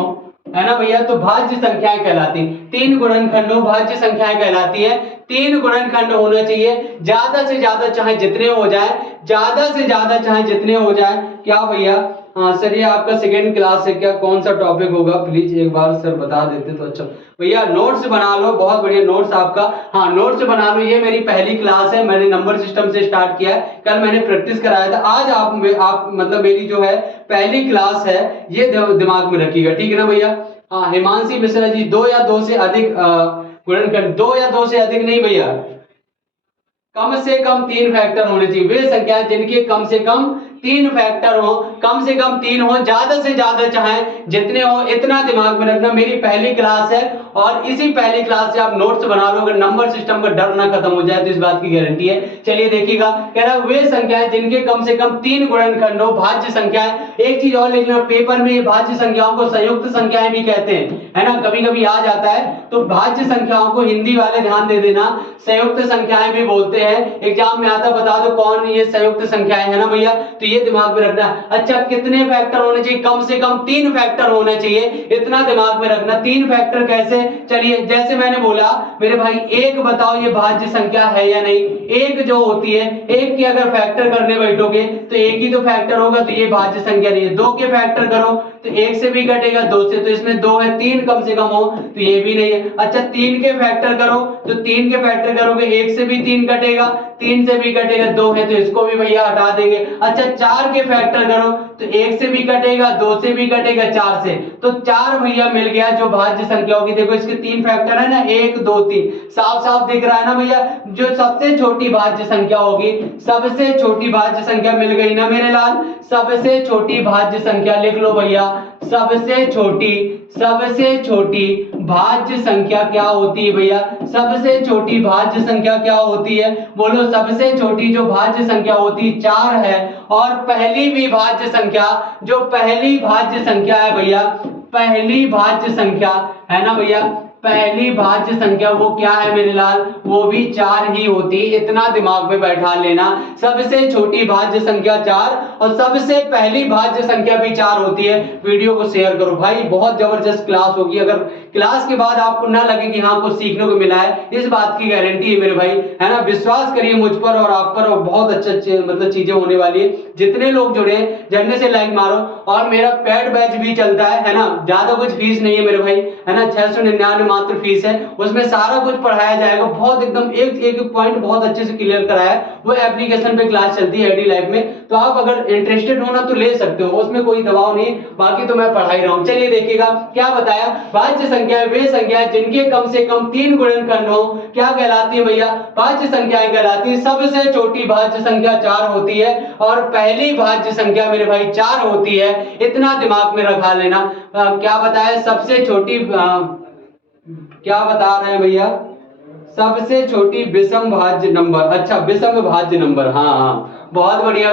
है ना भैया। तो भाज्य संख्याएं कहलाती, 3 गुणनखंड हो, भाज्य संख्याएं कहलाती है। 3 गुणनखंड होना चाहिए, ज्यादा से ज्यादा चाहे जितने हो जाए, ज्यादा से ज्यादा चाहे जितने हो जाए। क्या भैया? हाँ सर, ये आपका सेकेंड क्लास है क्या? कौन सा टॉपिक होगा? प्लीज एक बार सर बता देते तो अच्छा। भैया नोट्स बना लो, बहुत बढ़िया नोट्स आपका। हाँ नोट्स बना लो, ये मेरी पहली क्लास है, मैंने नंबर सिस्टम से स्टार्ट किया है, कल मैंने प्रैक्टिस कराया था। आज आप मतलब मेरी जो है पहली क्लास है, ये दिमाग में रखिएगा, ठीक है ना भैया। हाँ हिमांशी मिश्रा जी, 2 या 2 से अधिक गुणनखंड, 2 या 2 से अधिक नहीं भैया, कम से कम 3 फैक्टर होने चाहिए। वे संख्या जिनके कम से कम 3 फैक्टर हो, कम से कम 3 हो, ज्यादा से ज्यादा चाहे जितने हो, इतना दिमाग में रखना। मेरी पहली क्लास है और इसी पहली क्लास से आप नोट्स बना लो, अगर नंबर सिस्टम का डर ना खत्म हो जाए तो इस बात की गारंटी है। चलिए देखिएगा, कह रहा है वे संख्याएं जिनके कम से कम 3 गुणनखंड हो, भाज्य संख्याएं। एक चीज और लिख लेना, पेपर में भाज्य संख्याओं को संयुक्त संख्याएं भी कहते हैं, है ना, कभी कभी आ जाता है। तो भाज्य संख्याओं को हिंदी वाले ध्यान दे देना, संयुक्त संख्याएं भी बोलते हैं। एग्जाम में आता, बता दो कौन ये संयुक्त संख्याएं, है ना भैया। तो ये दिमाग में रखना। अच्छा कितने फैक्टर होने चाहिए? कम से कम 3 फैक्टर होने चाहिए, इतना दिमाग में रखना। 3 फैक्टर कैसे? चलिए जैसे मैंने बोला मेरे भाई, एक बताओ ये भाज्य संख्या है या नहीं। एक जो होती है, एक के अगर फैक्टर करने बैठोगे तो एक ही तो फैक्टर होगा, तो ये भाज्य संख्या नहीं है। 2 के फैक्टर करो तो 1 से भी घटेगा, 2 से, तो इसमें 2 है, 3 कम से कम हो तो ये भी नहीं है। अच्छा 3 के फैक्टर करो तो 3 के फैक्टर करोगे, 1 से भी 3 घटेगा, 3 से भी घटेगा, 2 है तो इसको भी भैया हटा देंगे। अच्छा 4 के फैक्टर करो तो 1 से भी घटेगा, 2 से भी घटेगा, 4 से, तो 4 भैया मिल गया जो भाज्य संख्या होगी। देखो इसके 3 फैक्टर है ना, 1 2 3, साफ साफ दिख रहा है ना भैया। जो सबसे छोटी भाज्य संख्या होगी, सबसे छोटी भाज्य संख्या मिल गई ना मेरे लाल। सबसे छोटी भाज्य संख्या लिख लो भैया, सबसे छोटी, सबसे छोटी भाज्य संख्या क्या होती है भैया? सबसे छोटी भाज्य संख्या क्या होती है? बोलो। सबसे छोटी जो भाज्य संख्या होती है 4 है। और पहली भी भाज्य संख्या, जो पहली भाज्य संख्या है भैया, पहली भाज्य संख्या है ना भैया, पहली भाज्य संख्या वो क्या है मेरे लाल? वो भी 4 ही होती है, इतना दिमाग में बैठा लेना। सबसे छोटी भाज्य संख्या 4 और सबसे पहली भाज्य संख्या भी 4 होती है। वीडियो को शेयर करो भाई, बहुत जबरदस्त क्लास होगी। अगर क्लास के बाद आपको ना लगे कि हाँ कुछ सीखने को मिला है, इस बात की गारंटी है मेरे भाई, है ना। विश्वास करिए मुझ पर और आप पर, और बहुत अच्छे मतलब चीजें होने वाली है। जितने लोग जुड़े जल्दी से लाइक मारो। और मेरा पेड बैच भी चलता है ना, ज्यादा कुछ फीस नहीं है मेरे भाई, है ना, 699 मात्र फीस है। उसमें सारा कुछ पढ़ाया जाएगा, बहुत एकदम एक एक पॉइंट बहुत अच्छे से क्लियर कराया है। वो एप्लीकेशन पे क्लास चलती है आईडी लाइफ में, तो आप अगर इंटरेस्टेड हो ना तो ले सकते हो, उसमें कोई दबाव नहीं। बाकी तो मैं पढ़ा ही रहा हूँ। चलिए देखिएगा क्या बताया, भाज्य संख्या वे संख्या जिनके कम से कम 3 गुणनखंड हो, क्या कहलाती है भैया? भाज्य संख्याएं कहलाती है। सबसे छोटी भाज्य संख्या 4 होती है और पहली भाज्य संख्या मेरे भाई 4 होती है, इतना दिमाग में रखा लेना। क्या बताया? सबसे छोटी क्या बता रहे हैं भैया? सबसे छोटी विषम भाज्य नंबर। अच्छा विषम भाज्य नंबर, हाँ हाँ, बहुत बढ़िया,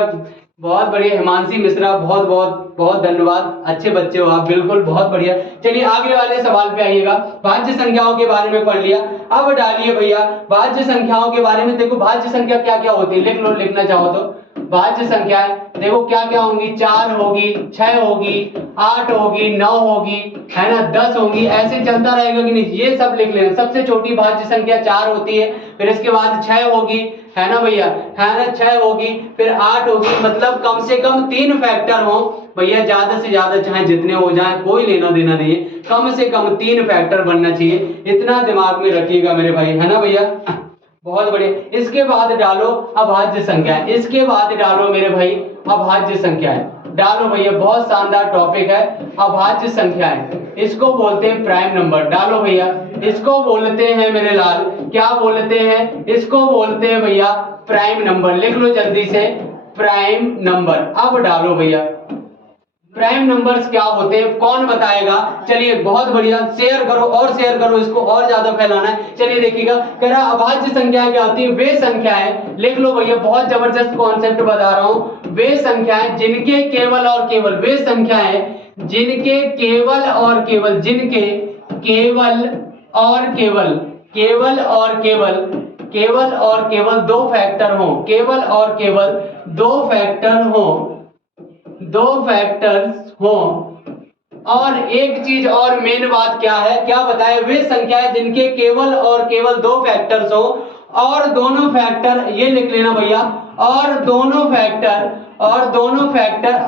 बहुत बढ़िया हिमांशी मिश्रा, बहुत बहुत बहुत धन्यवाद, अच्छे बच्चे हो आप, बिल्कुल बहुत बढ़िया। चलिए आगे वाले सवाल पे आइएगा। भाज्य संख्याओं के बारे में पढ़ लिया, अब डालिए भैया भाज्य संख्याओं के बारे में। देखो भाज्य संख्या क्या क्या होती है, लिख लो, लिखना चाहो तो। भाज्य संख्या देखो क्या क्या होंगी, 4 होगी, 6 होगी, 8 होगी, 9 होगी, है ना, 10 होगी, ऐसे चलता रहेगा कि नहीं, ये सब लिख लेना। सबसे छोटी भाज्य संख्या 4 होती है, फिर इसके बाद 6 होगी, है ना भैया, है ना, 6 होगी, फिर 8 होगी, मतलब कम से कम 3 फैक्टर हो भैया, ज्यादा से ज्यादा चाहे जितने हो जाए कोई लेना देना नहीं है, कम से कम 3 फैक्टर बनना चाहिए, इतना दिमाग में रखिएगा मेरे भाई, है ना भैया। बहुत बढ़िया। इसके बाद डालो अभाज्य संख्याएं, इसके बाद डालो मेरे भाई अभाज्य संख्याएं, डालो भैया, बहुत शानदार टॉपिक है अभाज्य संख्याएं, इसको बोलते हैं प्राइम नंबर, डालो भैया, इसको बोलते हैं मेरे लाल, क्या बोलते हैं, इसको बोलते हैं भैया प्राइम नंबर, लिख लो जल्दी से प्राइम नंबर। अब डालो भैया प्राइम नंबर्स क्या होते हैं, कौन बताएगा, चलिए बहुत बढ़िया, शेयर करो और शेयर करो, इसको और ज्यादा फैलाना है। चलिए देखिएगा, कह रहा अभाज्य संख्याएं क्या होती है, वे संख्याएं, लिख लो भैया, बहुत जबरदस्त कॉन्सेप्ट बता रहा हूं, वे संख्याएं जिनके केवल और केवल, वे संख्याएं जिनके केवल और केवल, जिनके केवल और केवल, केवल और केवल, केवल और केवल दो फैक्टर हो, केवल और केवल दो फैक्टर हो, दो फैक्टर्स हो, और एक चीज और मेन बात क्या है, क्या बताया, वे संख्याएं जिनके केवल और केवल दो फैक्टर्स हो, और दोनों फैक्टर, ये लिख लेना भैया, और दोनों फैक्टर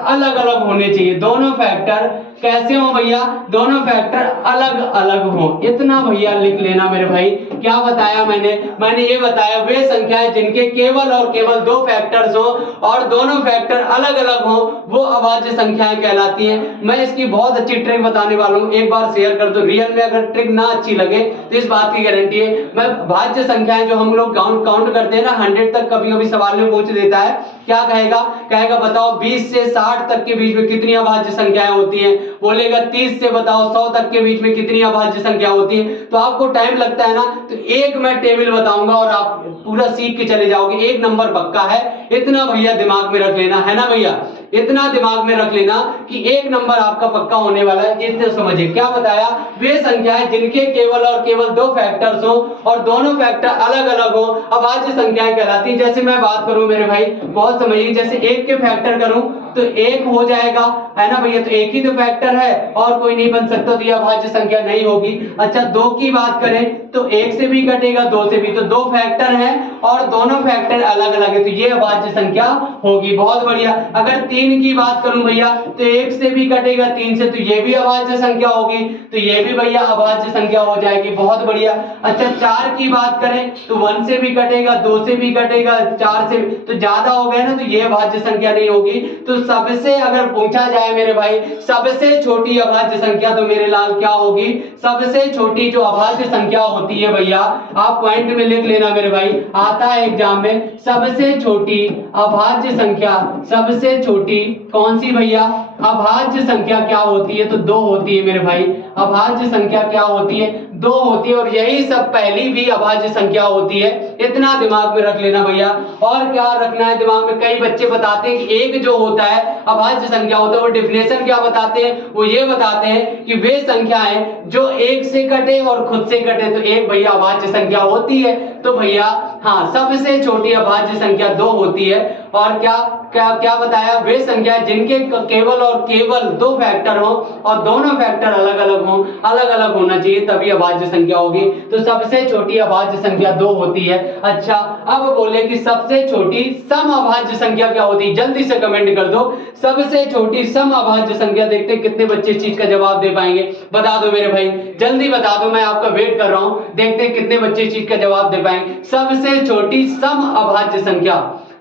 अलग अलग होने चाहिए, दोनों फैक्टर कैसे हो भैया, दोनों फैक्टर अलग अलग हो, इतना भैया लिख लेना मेरे भाई। क्या बताया मैंने ये बताया, वे संख्याएं जिनके केवल और केवल दो फैक्टर्स हो और दोनों फैक्टर अलग अलग हो, वो अभाज्य संख्याएं कहलाती हैं। मैं इसकी बहुत अच्छी ट्रिक बताने वाला हूं, एक बार शेयर कर दो, रियल में अगर ट्रिक ना अच्छी लगे तो इस बात की गारंटी है। मैं भाज्य संख्याएं जो हम लोग काउंट करते हैं ना, 100 तक कभी कभी सवाल में पूछ देता है, क्या कहेगा बताओ 20 से 60 तक के बीच में कितनी अभाज्य संख्याएं होती हैं, बोलेगा 30 से बताओ 100 तक के बीच में कितनी अभाज्य संख्या होती है, तो आपको टाइम लगता है ना, तो एक मैं टेबल बताऊंगा और आप पूरा सीख के चले जाओगे, एक नंबर पक्का है, इतना भैया दिमाग में रख लेना है ना भैया, इतना दिमाग में रख लेना कि एक नंबर आपका पक्का होने वाला है, इतने समझिए। क्या बताया, वे संख्याएं जिनके केवल और केवल दो फैक्टर्स हो और दोनों फैक्टर अलग अलग हो, अभाज्य संख्याएं कहलाती है। जैसे मैं बात करूं मेरे भाई, बहुत समझिए, जैसे एक के फैक्टर करूं तो एक हो जाएगा, है ना भैया, तो एक ही तो फैक्टर है और कोई नहीं बन सकता, तो यह अभाज्य संख्या नहीं होगी। अच्छा, दो की बात करें तो एक से भी कटेगा, दो से भी, तो दो फैक्टर हैं और दोनों फैक्टर अलग अलग है, तो ये अभाज्य संख्या होगी। बहुत बढ़िया। अगर तीन की बात करूं भैया तो एक से भी कटेगा, तीन से, तो ये भी अभाज्य संख्या होगी, तो ये भी भैया अभाज्य संख्या हो जाएगी। बहुत बढ़िया। अच्छा, चार की बात करें तो वन से भी कटेगा, दो से भी कटेगा, चार से भी, तो ज्यादा हो गए ना, तो ये अभाज्य संख्या नहीं होगी। तो सबसे अगर पूछा जाए मेरे भाई, सबसे छोटी अभाज्य संख्या तो मेरे लाल क्या होगी, सबसे छोटी जो अभाज्य संख्या होती है भैया, आप पॉइंट में लिख लेना मेरे भाई, आता है एग्जाम में, सबसे छोटी अभाज्य संख्या, सबसे छोटी कौन सी भैया, अभाज्य संख्या क्या होती है, तो दो होती है मेरे भाई, अभाज्य संख्या क्या होती है, दो होती है, और यही सब पहली भी अभाज्य संख्या होती है, इतना दिमाग में रख लेना भैया। और क्या रखना है दिमाग में, कई बच्चे बताते हैं कि एक जो होता है अभाज्य संख्या होता है, वो डिफिनेशन क्या बताते हैं, वो ये बताते हैं कि वे संख्याएं जो एक से कटे और खुद से कटे, तो एक भैया अभाज्य संख्या होती है, तो भैया हाँ, सबसे छोटी अभाज्य संख्या दो होती है। और क्या क्या क्या बताया, वे संख्या जिनके केवल और केवल दो फैक्टर हो और दोनों फैक्टर अलग अलग हो, अलग अलग होना चाहिए, तभी अभाज्य संख्या होगी। तो सबसे छोटी अभाज्य संख्या दो होती है। अच्छा, अब बोले कि सबसे छोटी सम अभाज्य संख्या क्या होती है, जल्दी से कमेंट कर दो, सबसे छोटी सम अभाज्य संख्या। देखते हैं कितने बच्चे इस चीज का जवाब दे पाएंगे, बता दो मेरे भाई, जल्दी बता दो, मैं आपका वेट कर रहा हूं, देखते हैं कितने बच्चे इस चीज का जवाब दे पाएंगे। सबसे छोटी सम अभाज्य संख्या,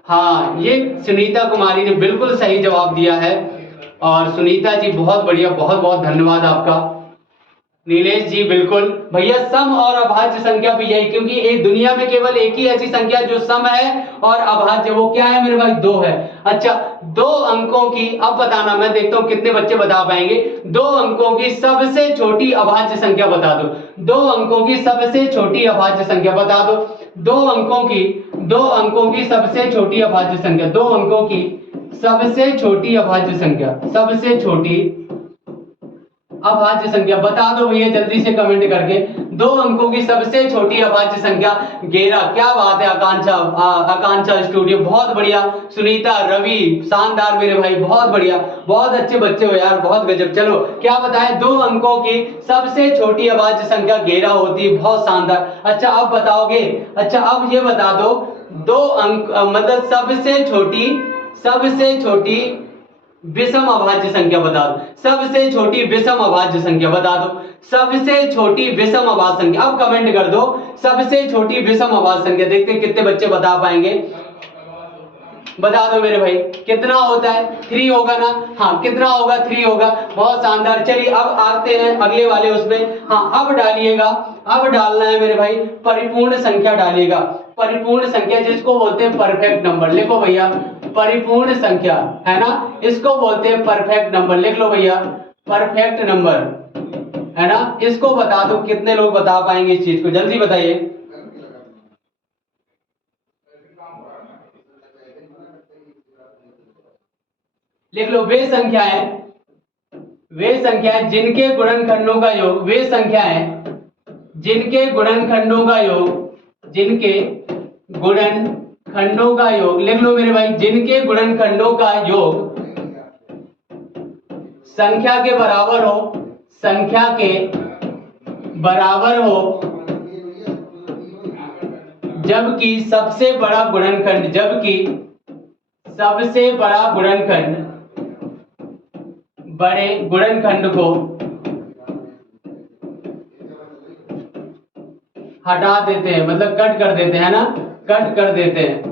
हाँ, ये सुनीता कुमारी ने बिल्कुल सही जवाब दिया है, और सुनीता जी बहुत बढ़िया, बहुत बहुत धन्यवाद आपका। नीलेश जी बिल्कुल भैया, सम और अभाज्य संख्या भी यही, क्योंकि एक दुनिया में केवल एक ही ऐसी संख्या जो सम है और अभाज्य, वो क्या है मेरे भाई, दो है। अच्छा, दो अंकों की, अब बताना, मैं देखता हूं कितने बच्चे बता पाएंगे, दो अंकों की सबसे छोटी अभाज्य संख्या बता दो, दो अंकों की सबसे छोटी अभाज्य संख्या बता दो, दो अंकों की सबसे छोटी अभाज्य संख्या, दो अंकों की सबसे छोटी अभाज्य संख्या, सबसे छोटी अभाज्य संख्या बता दो भैया जल्दी से कमेंट करके, दो अंकों की सबसे छोटी अभाज्य संख्या 11। क्या बात है आकांक्षा स्टूडियो, बहुत बढ़िया, सुनीता, रवि, शानदार मेरे भाई, बहुत बढ़िया, बहुत अच्छे बच्चे हो यार, बहुत गजब। चलो, क्या बताए, दो अंकों की सबसे छोटी अभाज्य संख्या 11 होती है, बहुत शानदार। अच्छा, अब बताओगे, अच्छा अब ये बता दो, दो अंक मतलब सबसे छोटी विषम अभाज्य संख्या बता दो, सबसे छोटी विषम अभाज्य संख्या बता दो, सबसे छोटी विषम अभाज्य संख्या। अब कमेंट कर दो सबसे छोटी विषम अभाज्य संख्या, देखते हैं कितने बच्चे बता पाएंगे। बता दो मेरे भाई कितना होता है, 3 होगा ना। हाँ कितना होगा, 3 होगा। बहुत शानदार। चलिए अब आते हैं अगले वाले उसमें। हाँ अब डालिएगा, अब डालना है मेरे भाई परिपूर्ण संख्या डालिएगा। परिपूर्ण संख्या जिसको बोलते हैं परफेक्ट नंबर, लिखो भैया परिपूर्ण संख्या है ना, इसको बोलते हैं परफेक्ट नंबर। लिख लो भैया परफेक्ट नंबर है ना। इसको बता दो कितने लोग बता पाएंगे इस चीज को, जल्दी बताइए। लिख लो वे संख्याएं जिनके गुणनखंडों का योग, वे संख्याएं जिनके गुणनखंडों का योग, जिनके गुणनखंडों का योग। लिख लो मेरे भाई जिनके गुणनखंडों का योग संख्या के बराबर हो, संख्या के बराबर हो, जबकि सबसे बड़ा गुणनखंड, जबकि सबसे बड़ा गुणनखंड बड़े गुणनखंड को हटा देते हैं, मतलब कट कर देते हैं ना, कट कर देते हैं।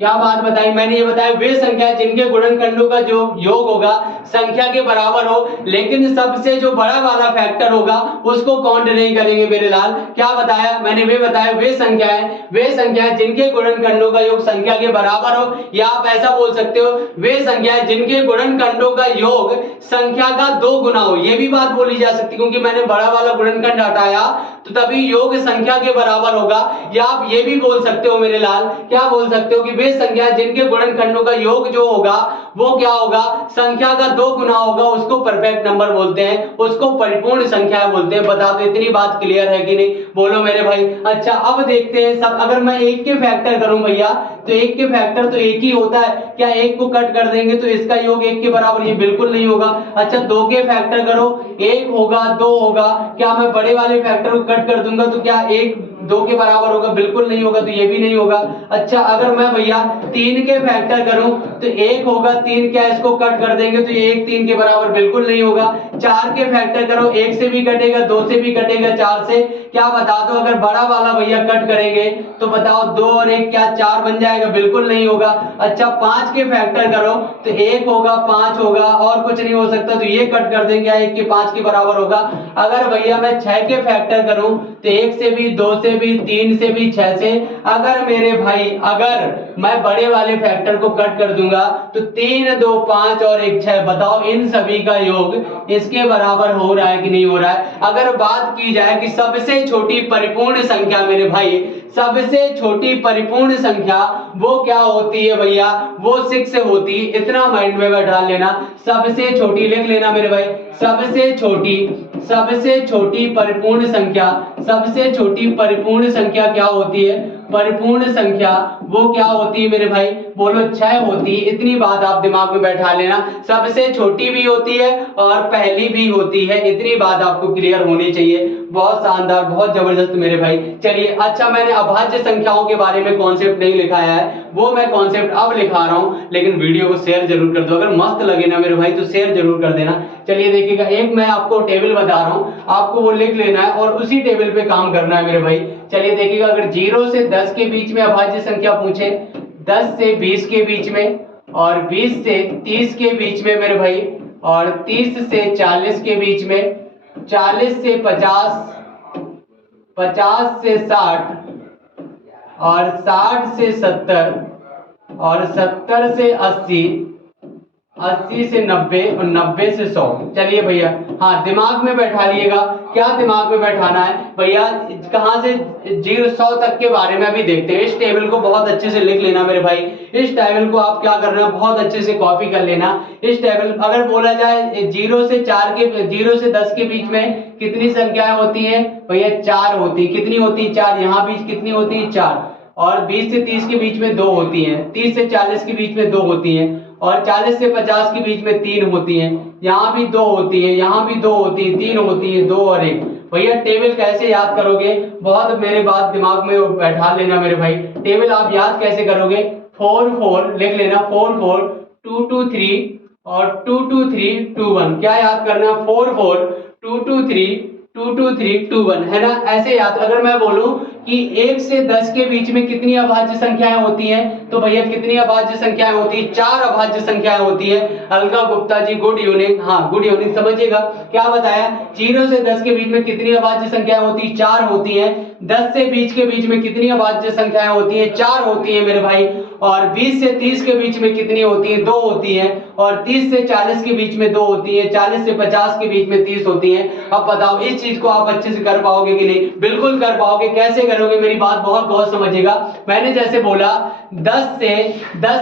क्या बात बताई मैंने, ये बताया वे संख्या जिनके गुणनखंडों का जो योग होगा संख्या के बराबर हो, लेकिन सबसे जो बड़ा वाला फैक्टर होगा उसको काउंट नहीं करेंगे मेरे लाल। क्या बताया मैंने, वे बताया वे संख्याएं जिनके गुणनखंडों का योग संख्या के बराबर हो, या आप ऐसा बोल सकते हो वे संख्याएं जिनके गुणनखंडों का योग संख्या का 2 गुना हो। ये भी बात बोली जा सकती है क्योंकि मैंने बड़ा वाला गुणनखंड हटाया तो तभी योग संख्या के बराबर होगा। या आप ये भी बोल सकते हो मेरे लाल, क्या बोल सकते हो कि वे संख्या जिनके गुणनखंडों का योग जो होगा वो क्या होगा, संख्या का 2 गुना होगा, उसको परफेक्ट नंबर बोलते हैं, उसको परिपूर्ण संख्या बोलते हैं। बता दो इतनी बात क्लियर है कि नहीं, बोलो मेरे भाई। अच्छा अब देखते हैं सब, अगर मैं 1 के फैक्टर करूं भैया तो 1 के फैक्टर तो 1 ही होता है, क्या 1 को कट कर देंगे तो इसका योग 1 के बराबर, ये बिल्कुल नहीं होगा। अच्छा 2 के फैक्टर करो, 1 होगा 2 होगा, क्या मैं बड़े वाले फैक्टर को कट कर दूंगा तो क्या 1 2 के बराबर होगा, बिल्कुल नहीं होगा, तो ये भी नहीं होगा। अच्छा अगर मैं भैया 3 के फैक्टर करूं तो 1 होगा 3, क्या इसको कट कर देंगे तो ये 1 3 के बराबर, बिल्कुल नहीं होगा। 4 के फैक्टर करो, 1 से भी कटेगा 2 से भी कटेगा 4 से, क्या बता दो अगर बड़ा वाला भैया कट करेंगे तो बताओ 2 और 1 क्या 4 बन जाएगा, बिल्कुल नहीं होगा। अच्छा 5 के फैक्टर करो तो 1 होगा 5 होगा और कुछ नहीं हो सकता, तो ये कट कर देंगे, 1 के 5 के बराबर होगा। अगर भैया मैं 6 के फैक्टर करूं तो 1 से भी 2 से भी 3 से भी 6 से, अगर मेरे भाई अगर मैं बड़े वाले फैक्टर को कट कर दूंगा तो 3 2 5 और 1 6, बताओ इन सभी का योग इसके बराबर हो रहा है कि नहीं हो रहा है। अगर बात की जाए कि सबसे छोटी परिपूर्ण संख्या मेरे भाई, सबसे छोटी परिपूर्ण संख्या वो क्या होती है भैया, वो 6 होती है। इतना माइंड में बैठा लेना, सबसे छोटी लिख लेना मेरे भाई, सबसे छोटी परिपूर्ण संख्या, सबसे छोटी परिपूर्ण संख्या क्या होती है, परिपूर्ण संख्या वो क्या होती है मेरे भाई, बोलो 6 होती है। इतनी बात आप दिमाग में बैठा लेना, सबसे छोटी भी होती है और पहली भी होती है, इतनी बात आपको क्लियर होनी चाहिए। बहुत शानदार, बहुत जबरदस्त मेरे भाई। चलिए अच्छा मैंने अभाज्य संख्याओं के बारे में कॉन्सेप्ट नहीं लिखाया है, वो मैं कॉन्सेप्ट अब लिखा रहा हूं, लेकिन वीडियो को शेयर जरूर कर दो, अगर मस्त लगे ना मेरे भाई तो शेयर जरूर कर देना। चलिए देखिएगा, एक मैं आपको टेबल बता रहा हूं, आपको वो लिख लेना है और उसी टेबल पे काम करना है मेरे भाई। चलिए देखिएगा, अगर 0 से 10 के बीच में अभाज्य संख्या पूछे, 10 से 20 के बीच में, और 20 से 30 के बीच में मेरे भाई, और 30 से 40 के बीच में, 40 से 50, 50 से 60, और 60 से 70, और 70 से 80, 80 से 90, और 90 से 100। चलिए भैया हाँ दिमाग में बैठा लिएगा, क्या दिमाग में बैठाना है भैया, कहां से 0 100 तक के बारे में अभी देखते हैं। इस टेबल को बहुत अच्छे से लिख लेना मेरे भाई, इस टेबल को आप क्या करना है बहुत अच्छे से कॉपी कर लेना। इस टेबल अगर बोला जाए 0 से 10 के बीच में कितनी संख्याएं होती हैं भैया, 4 होती, कितनी होती, 4, यहाँ बीच कितनी होती है 4, और 20 से 30 के बीच में 2 होती हैं, 30 से 40 के बीच में 2 होती हैं, और 40 से 50 के बीच में 3 होती हैं, यहाँ भी 2 होती है, यहाँ भी 2 होती है, 3 होती है, 2 और 1। भैया टेबल कैसे याद करोगे, बहुत मेरे बात दिमाग में बैठा लेना मेरे भाई। टेबल आप याद कैसे करोगे, 4 4 लिख लेना, 4 4 2 2 3 और 2 2 3 2 1। क्या याद करना, 4 4 2 2 3 2 2 3 2 1, है ना। ऐसे याद। अगर मैं बोलूं कि 1 से 10 के बीच में कितनी अभाज्य संख्याएं होती हैं, तो भैया कितनी अभाज्य संख्याएं होती है, 4 अभाज्य संख्याएं होती है। Alka Gupta ji good evening. हाँ गुड इवनिंग। समझिएगा क्या बताया, 0 से 10 के बीच में कितनी अभाज्य संख्याएं होती, 4 होती हैं। 10 से 20 के बीच में कितनी अभाज्य संख्याएं होती हैं, 4 होती हैं मेरे भाई। और 20 से 30 के बीच में कितनी होती है, 2 होती हैं। और 30 से 40 के बीच में 2 होती है। 40 से 50 के बीच में 30 होती है। अब बताओ इस चीज को आप अच्छे से कर पाओगे कि नहीं? बिल्कुल कर पाओगे। कैसे करोगे, मेरी बात बहुत बहुत समझिएगा। मैंने जैसे बोला 10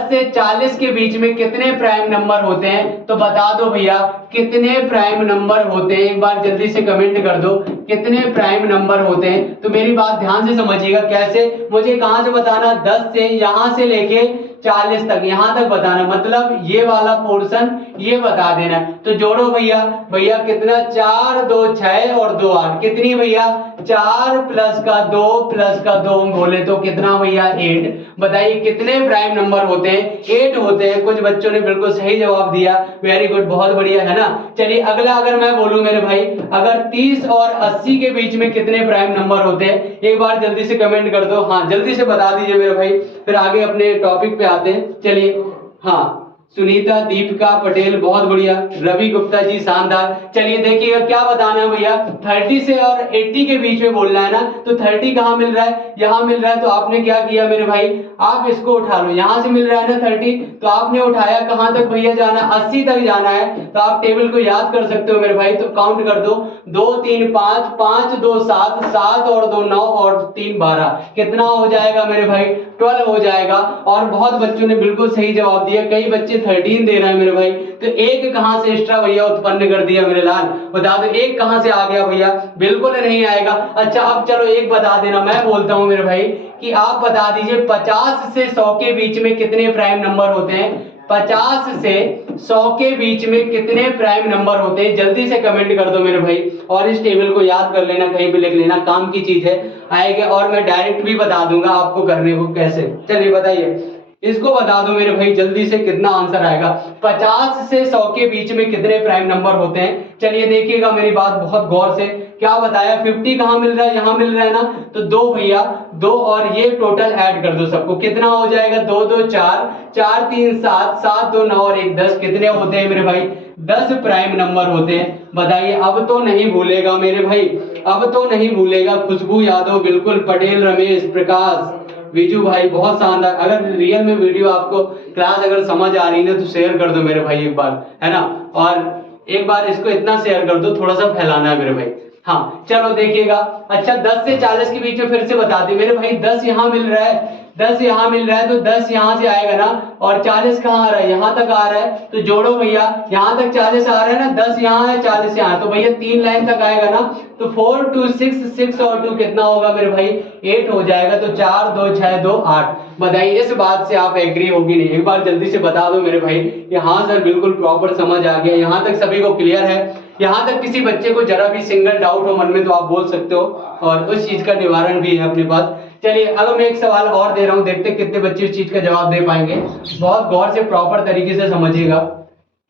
से 40 के बीच में कितने प्राइम नंबर होते हैं, तो बता दो भैया कितने प्राइम नंबर होते हैं। एक बार जल्दी से कमेंट कर दो कितने प्राइम नंबर होते हैं। तो मेरी बात ध्यान से समझिएगा। कैसे, मुझे कहां से बताना, 10 से यहां से लेके 40 तक, यहां तक बताना, मतलब ये वाला पोर्शन ये बता देना। तो जोड़ो भैया, भैया कितना, 4 2 6 और 2 8, कितनी भैया, 4 प्लस का 2 प्लस का 2 बोले तो कितना भैया, 8। बताइए कितने प्राइम नंबर होते हैं, 8 होते हैं। कुछ बच्चों ने बिल्कुल सही जवाब दिया, वेरी गुड, बहुत बढ़िया, है ना। चलिए अगला, अगर मैं बोलूं मेरे भाई, अगर 30 और 80 के बीच में कितने प्राइम नंबर होते हैं, एक बार जल्दी से कमेंट कर दो। हाँ जल्दी से बता दीजिए मेरे भाई, फिर आगे अपने टॉपिक पे आते हैं। चलिए, हाँ सुनीता, दीपिका पटेल बहुत बढ़िया, रवि गुप्ता जी शानदार। चलिए देखिएगा क्या बताना है भैया, 30 से और 80 के बीच में बोलना है ना। तो 30 कहाँ मिल रहा है, यहाँ मिल रहा है। तो आपने क्या किया मेरे भाई, आप इसको उठा लो, यहां से मिल रहा है ना 30, तो आपने उठाया, कहां तक भैया जाना, 80 तक जाना है। तो आप टेबल को याद कर सकते हो मेरे भाई। तो काउंट कर दो, 2 3 5, 5 2 7, 7 और 2 9 और 3 12, कितना हो जाएगा मेरे भाई, 12 हो जाएगा। और बहुत बच्चों ने बिल्कुल सही जवाब दिया, कई बच्चे 13 दे रहे हैं मेरे भाई। तो एक कहां से एक्स्ट्रा भैया उत्पन्न कर दिया मेरे लाल, बता दो एक कहां से आ गया भैया, बिल्कुल नहीं आएगा। अच्छा अब चलो एक बता देना, मैं बोलता हूं मेरे भाई कि आप बता दीजिए 50 से 100 के बीच में कितने प्राइम नंबर होते हैं। 50 से 100 के बीच में कितने प्राइम नंबर होते हैं, जल्दी से कमेंट कर दो मेरे भाई। और इस टेबल को याद कर लेना, कहीं पे लिख लेना, काम की चीज है, आएगा। और मैं डायरेक्ट भी बता दूंगा आपको करने को कैसे। चलिए बताइए, इसको बता दो मेरे भाई जल्दी से, कितना आंसर आएगा। 50 से 100 के बीच में कितने प्राइम नंबर होते हैं। चलिए देखिएगा मेरी बात बहुत गौर से। क्या बताया, 50 कहां मिल रहा है, यहां मिल रहा है ना। तो 2 भैया, 2 और ये टोटल ऐड कर दो सबको, कितना हो जाएगा, 2 2 4, 4 3 7, 7 2 9 और 1 10, कितने होते हैं मेरे भाई, 10 प्राइम नंबर होते हैं। बताइए, अब तो नहीं भूलेगा मेरे भाई, अब तो नहीं भूलेगा। खुशबू यादव बिल्कुल, पटेल रमेश, प्रकाश, विजू भाई बहुत शानदार। अगर रियल में वीडियो आपको क्लास अगर समझ आ रही है तो शेयर कर दो मेरे भाई एक बार, है ना। और एक बार इसको इतना शेयर कर दो, थोड़ा सा फैलाना है मेरे भाई। हाँ चलो देखिएगा। अच्छा 10 से 40 के बीच में फिर से बता दें मेरे भाई, 10 यहाँ मिल रहा है, 10 यहाँ मिल रहा है, तो 10 यहाँ से आएगा ना। और 40 कहाँ आ रहा है, यहाँ तक आ रहा है। तो जोड़ो भैया, यहाँ तक 40 आ रहा है ना, 10 यहाँ है 40 यहाँ है, तो भैया 3 लाइन तक आएगा ना। तो 4 2 6, 6 और 2 कितना होगा मेरे भाई, 8 हो जाएगा। तो 4 2 6 2 8। बताइए इस बात से आप एग्री होगी नहीं, एक बार जल्दी से बता दो मेरे भाई कि हाँ सर बिल्कुल प्रॉपर समझ आ गया। यहाँ तक सभी को क्लियर है। यहाँ तक किसी बच्चे को जरा भी सिंगल डाउट हो मन में तो आप बोल सकते हो, और उस चीज का निवारण भी है अपने पास। चलिए अब मैं एक सवाल और दे रहा हूँ, देखते कितने बच्चे इस चीज का जवाब दे पाएंगे। बहुत गौर से प्रॉपर तरीके से समझिएगा।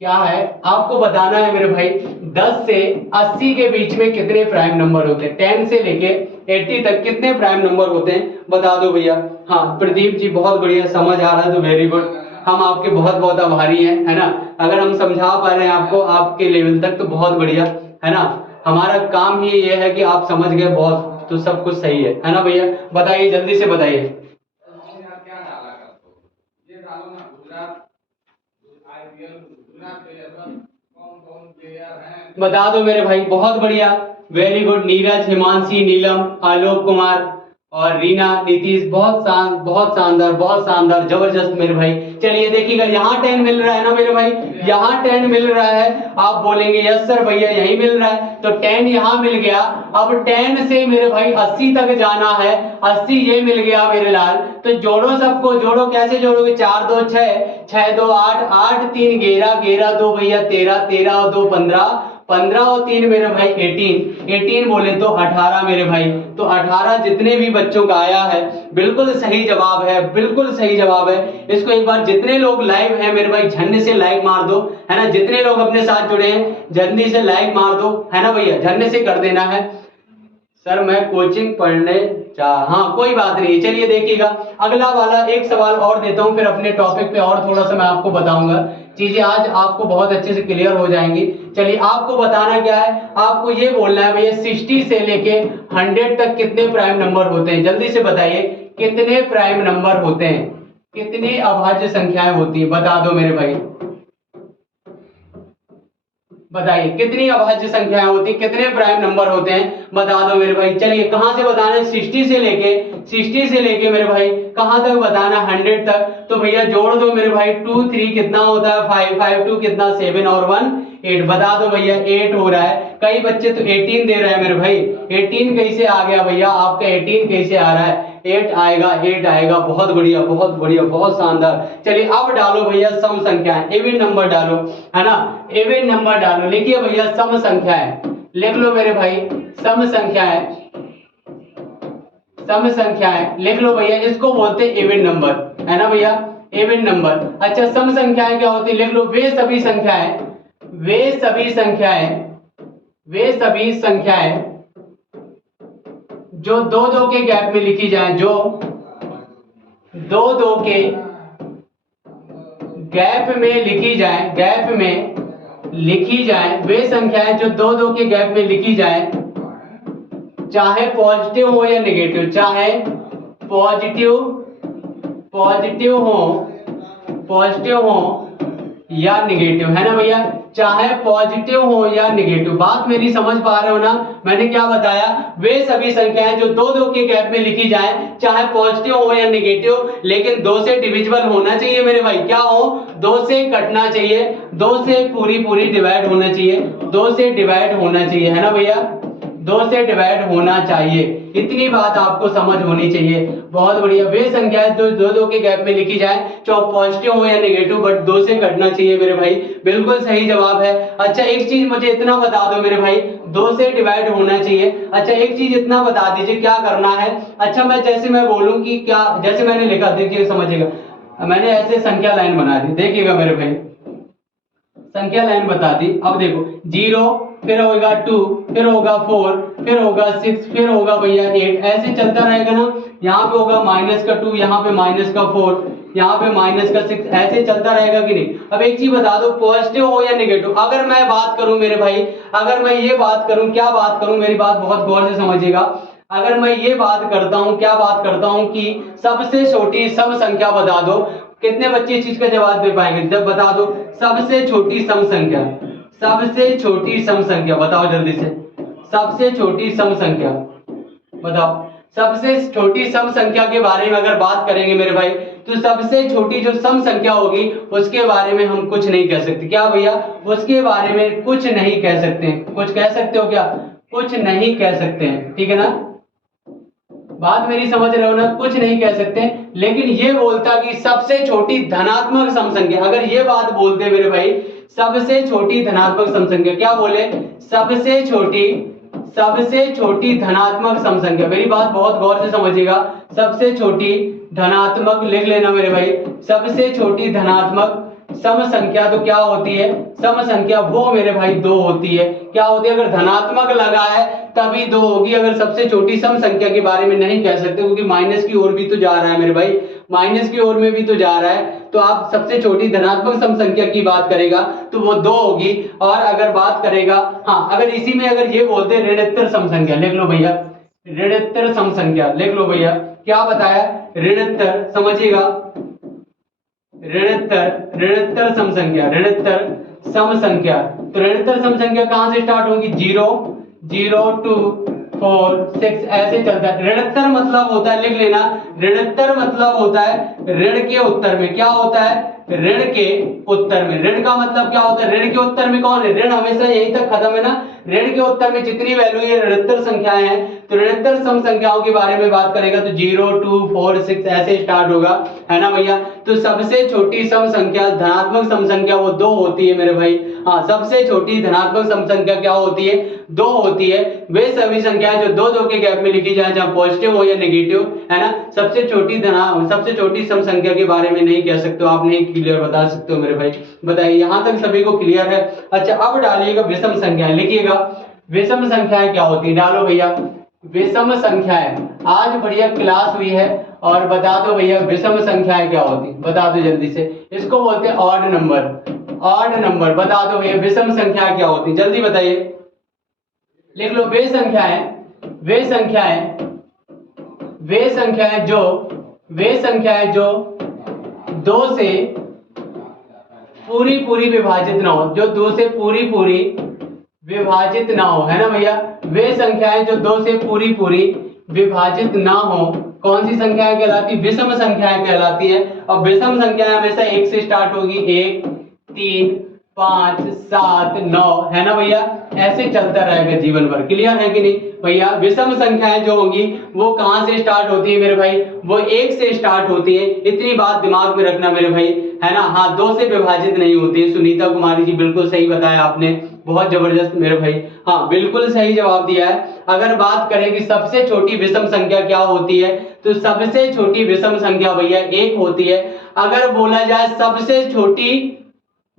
क्या है, आपको बताना है मेरे भाई, 10 से 80 के बीच में कितने प्राइम नंबर होते हैं, 10 से लेके 80 तक कितने प्राइम नंबर होते हैं, बता दो भैया। हाँ प्रदीप जी बहुत बढ़िया, समझ आ रहा है तो वेरी गुड, हम आपके बहुत बहुत आभारी हैं, है ना। अगर हम समझा पा रहे हैं आपको आपके लेवल तक तो बहुत बढ़िया, है ना। हमारा काम ही ये है कि आप समझ गए बहुत, तो सब कुछ सही है ना भैया। बताइए जल्दी से बताइए। बता दो मेरे भाई, बहुत बढ़िया, वेरी गुड। नीरज, हिमांशी, नीलम, आलोक कुमार और रीना, नीतीश, बहुत शानदार, बहुत शानदार, जबरदस्त मेरे भाई। चलिए देखिएगा, यहाँ 10 मिल रहा है ना मेरे भाई, यहाँ 10 मिल रहा है। आप बोलेंगे यस सर भैया यही मिल रहा है, तो 10 यहाँ मिल गया। अब 10 से मेरे भाई 80 तक जाना है, 80 ये मिल गया मेरे लाल। तो जोड़ो सबको, जोड़ो, कैसे जोड़ोगे, 4 2 6, 6 2 8, 8 3 11, 11 2 भैया 13, 13 और 2 15, 15 और 3 मेरे भाई 18, 18 बोले तो 18 मेरे भाई। तो 18 जितने भी बच्चों का आया है बिल्कुल सही जवाब है, बिल्कुल सही जवाब है। इसको एक बार जितने लोग लाइव हैं मेरे भाई झंडे से लाइक मार दो, है ना। जितने लोग अपने साथ जुड़े हैं जल्दी से लाइक मार दो, है ना भैया, झंडे से कर देना है। सर मैं कोचिंग पढ़ने हाँ कोई बात नहीं, चलिए देखिएगा अगला वाला एक सवाल और देता हूं, फिर अपने टॉपिक पे और थोड़ा सा मैं आपको बताऊंगा, चीजें आज आपको बहुत अच्छे से क्लियर हो जाएंगी। चलिए आपको बताना क्या है, आपको ये बोलना है भैया 60 से लेके 100 तक कितने प्राइम नंबर होते हैं, जल्दी से बताइए कितने प्राइम नंबर होते हैं, कितनी अभाज्य संख्याएं होती है, बता दो मेरे भाई, बताइए कितनी अभाज्य संख्याएं होती, कितने प्राइम नंबर होते हैं, बता दो मेरे भाई। चलिए कहां से बताना है, 60 से लेके मेरे भाई कहां तक बताना, 100 तक। तो भैया जोड़ दो मेरे भाई, 2 3 कितना होता है 5, 5 2 कितना 7 और 1 8, बता दो भैया 8 हो रहा है। कई बच्चे तो 18 दे रहे हैं मेरे भाई, 18 कैसे आ गया भैया आपका, 18 कैसे आ रहा है, 8 आएगा, 8 आएगा, बहुत बढ़िया बहुत बढ़िया बहुत शानदार। चलिए अब डालो भैया सम संख्याएं, इवन नंबर डालो, है ना, इवन नंबर डालो, लिखिए भैया सम संख्याएं, लिख लो मेरे भाई सम संख्याएं, सम संख्याएं लिख लो भैया, इसको बोलते हैं इवन नंबर, है ना भैया, इवन नंबर। अच्छा सम संख्याएं क्या होती है, लिख लो वे सभी संख्याएं, वे सभी संख्याएं, वे सभी संख्याएं जो 2-2 के गैप में लिखी जाए, जो 2-2 के गैप में लिखी जाए, गैप में लिखी जाए, वे संख्याएं जो 2-2 के गैप में लिखी जाए, चाहे पॉजिटिव हो या नेगेटिव, चाहे पॉजिटिव पॉजिटिव हो, पॉजिटिव हो या नेगेटिव, है ना भैया, चाहे पॉजिटिव हो या नेगेटिव। बात मेरी समझ पा रहे हो ना, मैंने क्या बताया, वे सभी संख्याएं जो 2-2 के गैप में लिखी जाए, चाहे पॉजिटिव हो या नेगेटिव, लेकिन 2 से डिविजिबल होना चाहिए मेरे भाई, क्या हो, 2 से कटना चाहिए, 2 से पूरी पूरी डिवाइड होना चाहिए, 2 से डिवाइड होना चाहिए, है ना भैया, 2 से डिवाइड होना चाहिए, इतनी बात आपको समझ होनी चाहिए। बहुत बढ़िया, वे संख्याएं जो 2-2 के गैप में लिखी जाए, चाहे पॉजिटिव हो या नेगेटिव, बट 2 से कटना चाहिए मेरे भाई, बिल्कुल सही जवाब है। अच्छा एक चीज मुझे इतना बता दो मेरे भाई, 2 से डिवाइड होना चाहिए। अच्छा एक चीज इतना बता दीजिए क्या करना है। अच्छा मैं जैसे मैं बोलूं कि क्या, जैसे मैंने लिखा, देखिए समझिएगा, मैंने ऐसे संख्या लाइन बना दी, देखिएगा मेरे भाई संख्या लाइन बता दी। अब देखो 0, फिर होगा 2, फिर होगा 4, फिर होगा 6, फिर होगा भैया 8, ऐसे चलता रहेगा ना। यहाँ पे होगा -2, यहाँ पे -4, यहाँ पे -6, ऐसे चलता रहेगा कि नहीं। अब एक चीज बता दो, पॉजिटिव हो या नेगेटिव, अगर मैं बात करूं मेरे भाई, अगर मैं ये बात करूं, क्या बात करूं, मेरी बात बहुत गौर से समझिएगा, अगर मैं ये बात करता हूं, क्या बात करता हूं कि सबसे छोटी सम संख्या बता दो, कितने बच्चे इस चीज का जवाब दे पाएंगे, जब बता दो सबसे छोटी सम संख्या, सबसे छोटी सम संख्या बताओ जल्दी से, सबसे छोटी सम संख्या बताओ। सबसे छोटी सम संख्या के बारे में अगर बात करेंगे मेरे भाई, तो सबसे छोटी जो सम संख्या होगी उसके बारे में हम कुछ नहीं कह सकते, क्या भैया, उसके बारे में कुछ नहीं कह सकते। कुछ कह सकते हो क्या, कुछ नहीं कह सकते हैं, ठीक है ना, बात मेरी समझ रहे हो ना, कुछ नहीं कह सकते। लेकिन ये बोलता कि सबसे छोटी धनात्मक सम संख्या, अगर ये बात बोलते मेरे भाई, सबसे छोटी धनात्मक सम संख्या, क्या बोले, सबसे छोटी धनात्मक सम संख्या, मेरी बात बहुत गौर से समझिएगा, सबसे छोटी धनात्मक, लिख लेना मेरे भाई, सबसे छोटी धनात्मक सम संख्या तो क्या होती है, सम संख्या वो मेरे भाई 2 होती है, क्या होती है, अगर धनात्मक लगा है तभी 2 होगी। अगर सबसे छोटी सम संख्या के बारे में नहीं कह सकते, क्योंकि माइनस की ओर भी तो जा रहा है मेरे भाई, माइनस की ओर में भी तो जा रहा है, तो आप सबसे छोटी धनात्मक सम संख्या की बात करेगा तो वो 2 होगी। और अगर बात करेगा, हाँ अगर इसी में अगर ये बोलते ऋणोत्तर सम संख्या, लिख लो भैया ऋणोत्तर सम संख्या, लिख लो भैया, क्या बताया, ऋणोत्तर, समझिएगा ऋणोत्तर सम संख्या, ऋणोत्तर सम संख्या। तो ऋणोत्तर सम संख्या कहां से स्टार्ट होगी, 0 0 2 4 6 ऐसे चलता है। ऋणोत्तर मतलब होता है, लिख लेना, ऋणोत्तर मतलब होता है ऋण के उत्तर में, क्या होता है, ऋण के उत्तर में। ऋण का मतलब क्या होता है? ऋण के उत्तर में कौन है? ऋण हमेशा यहीं तक खत्म है ना। ऋण के उत्तर में जितनी वैल्यू ये ऋणोत्तर संख्याएं हैं, तो ऋणोत्तर सम संख्याओं के बारे में बात करेगा तो 0, 2, 4, 6 ऐसे स्टार्ट होगा, है ना भैया। तो सबसे छोटी सम संख्या धनात्मक सम संख्या वो 2 होती है मेरे भाई। हाँ, सबसे छोटी धनात्मक सम संख्या क्या होती है? 2 होती है। वे सभी संख्याएं जो 2 2 के गैप में लिखी जाए, चाहे पॉजिटिव हो या नेगेटिव, है ना। सबसे छोटी सम संख्या के बारे में नहीं कह सकते हो आप, नहीं क्लियर बता सकते हो मेरे भाई। बताइए, यहां तक सभी को क्लियर है? अच्छा, अब डालिएगा विषम संख्याएं, लिखिएगा विषम संख्याएं क्या होती है। डालो भैया विषम संख्याएं। आज बढ़िया क्लास हुई है, और बता दो भैया विषम संख्याएं क्या होती, बता दो जल्दी से। इसको बोलते हैं ऑड नंबर। ऑड नंबर, बता दो भैया विषम संख्याएं क्या होती, जल्दी बताइए। लिख लो, वे संख्याएं जो 2 से पूरी विभाजित ना हो, जो 2 से पूरी विभाजित ना हो, है ना भैया। वे संख्याएं जो 2 से पूरी विभाजित ना हो, कौन सी संख्याएं कहलाती? विषम संख्याएं कहलाती है। और विषम संख्याएं हमेशा 1 से स्टार्ट होगी, 1, 3, 5, 7, 9, है ना भैया। ऐसे चलता रहेगा जीवन भर। क्लियर है कि नहीं भैया? विषम संख्याएं जो होंगी वो कहां से स्टार्ट होती है मेरे भाई? वो 1 से स्टार्ट होती है। इतनी बात दिमाग में रखना मेरे भाई, है ना। हाँ, 2 से विभाजित नहीं होती है। सुनीता कुमारी जी बिल्कुल सही बताया आपने, बहुत जबरदस्त मेरे भाई। हाँ, बिल्कुल सही जवाब दिया है। अगर बात करें कि सबसे छोटी विषम संख्या क्या होती है, तो सबसे छोटी विषम संख्या भैया 1 होती है। अगर बोला जाए सबसे छोटी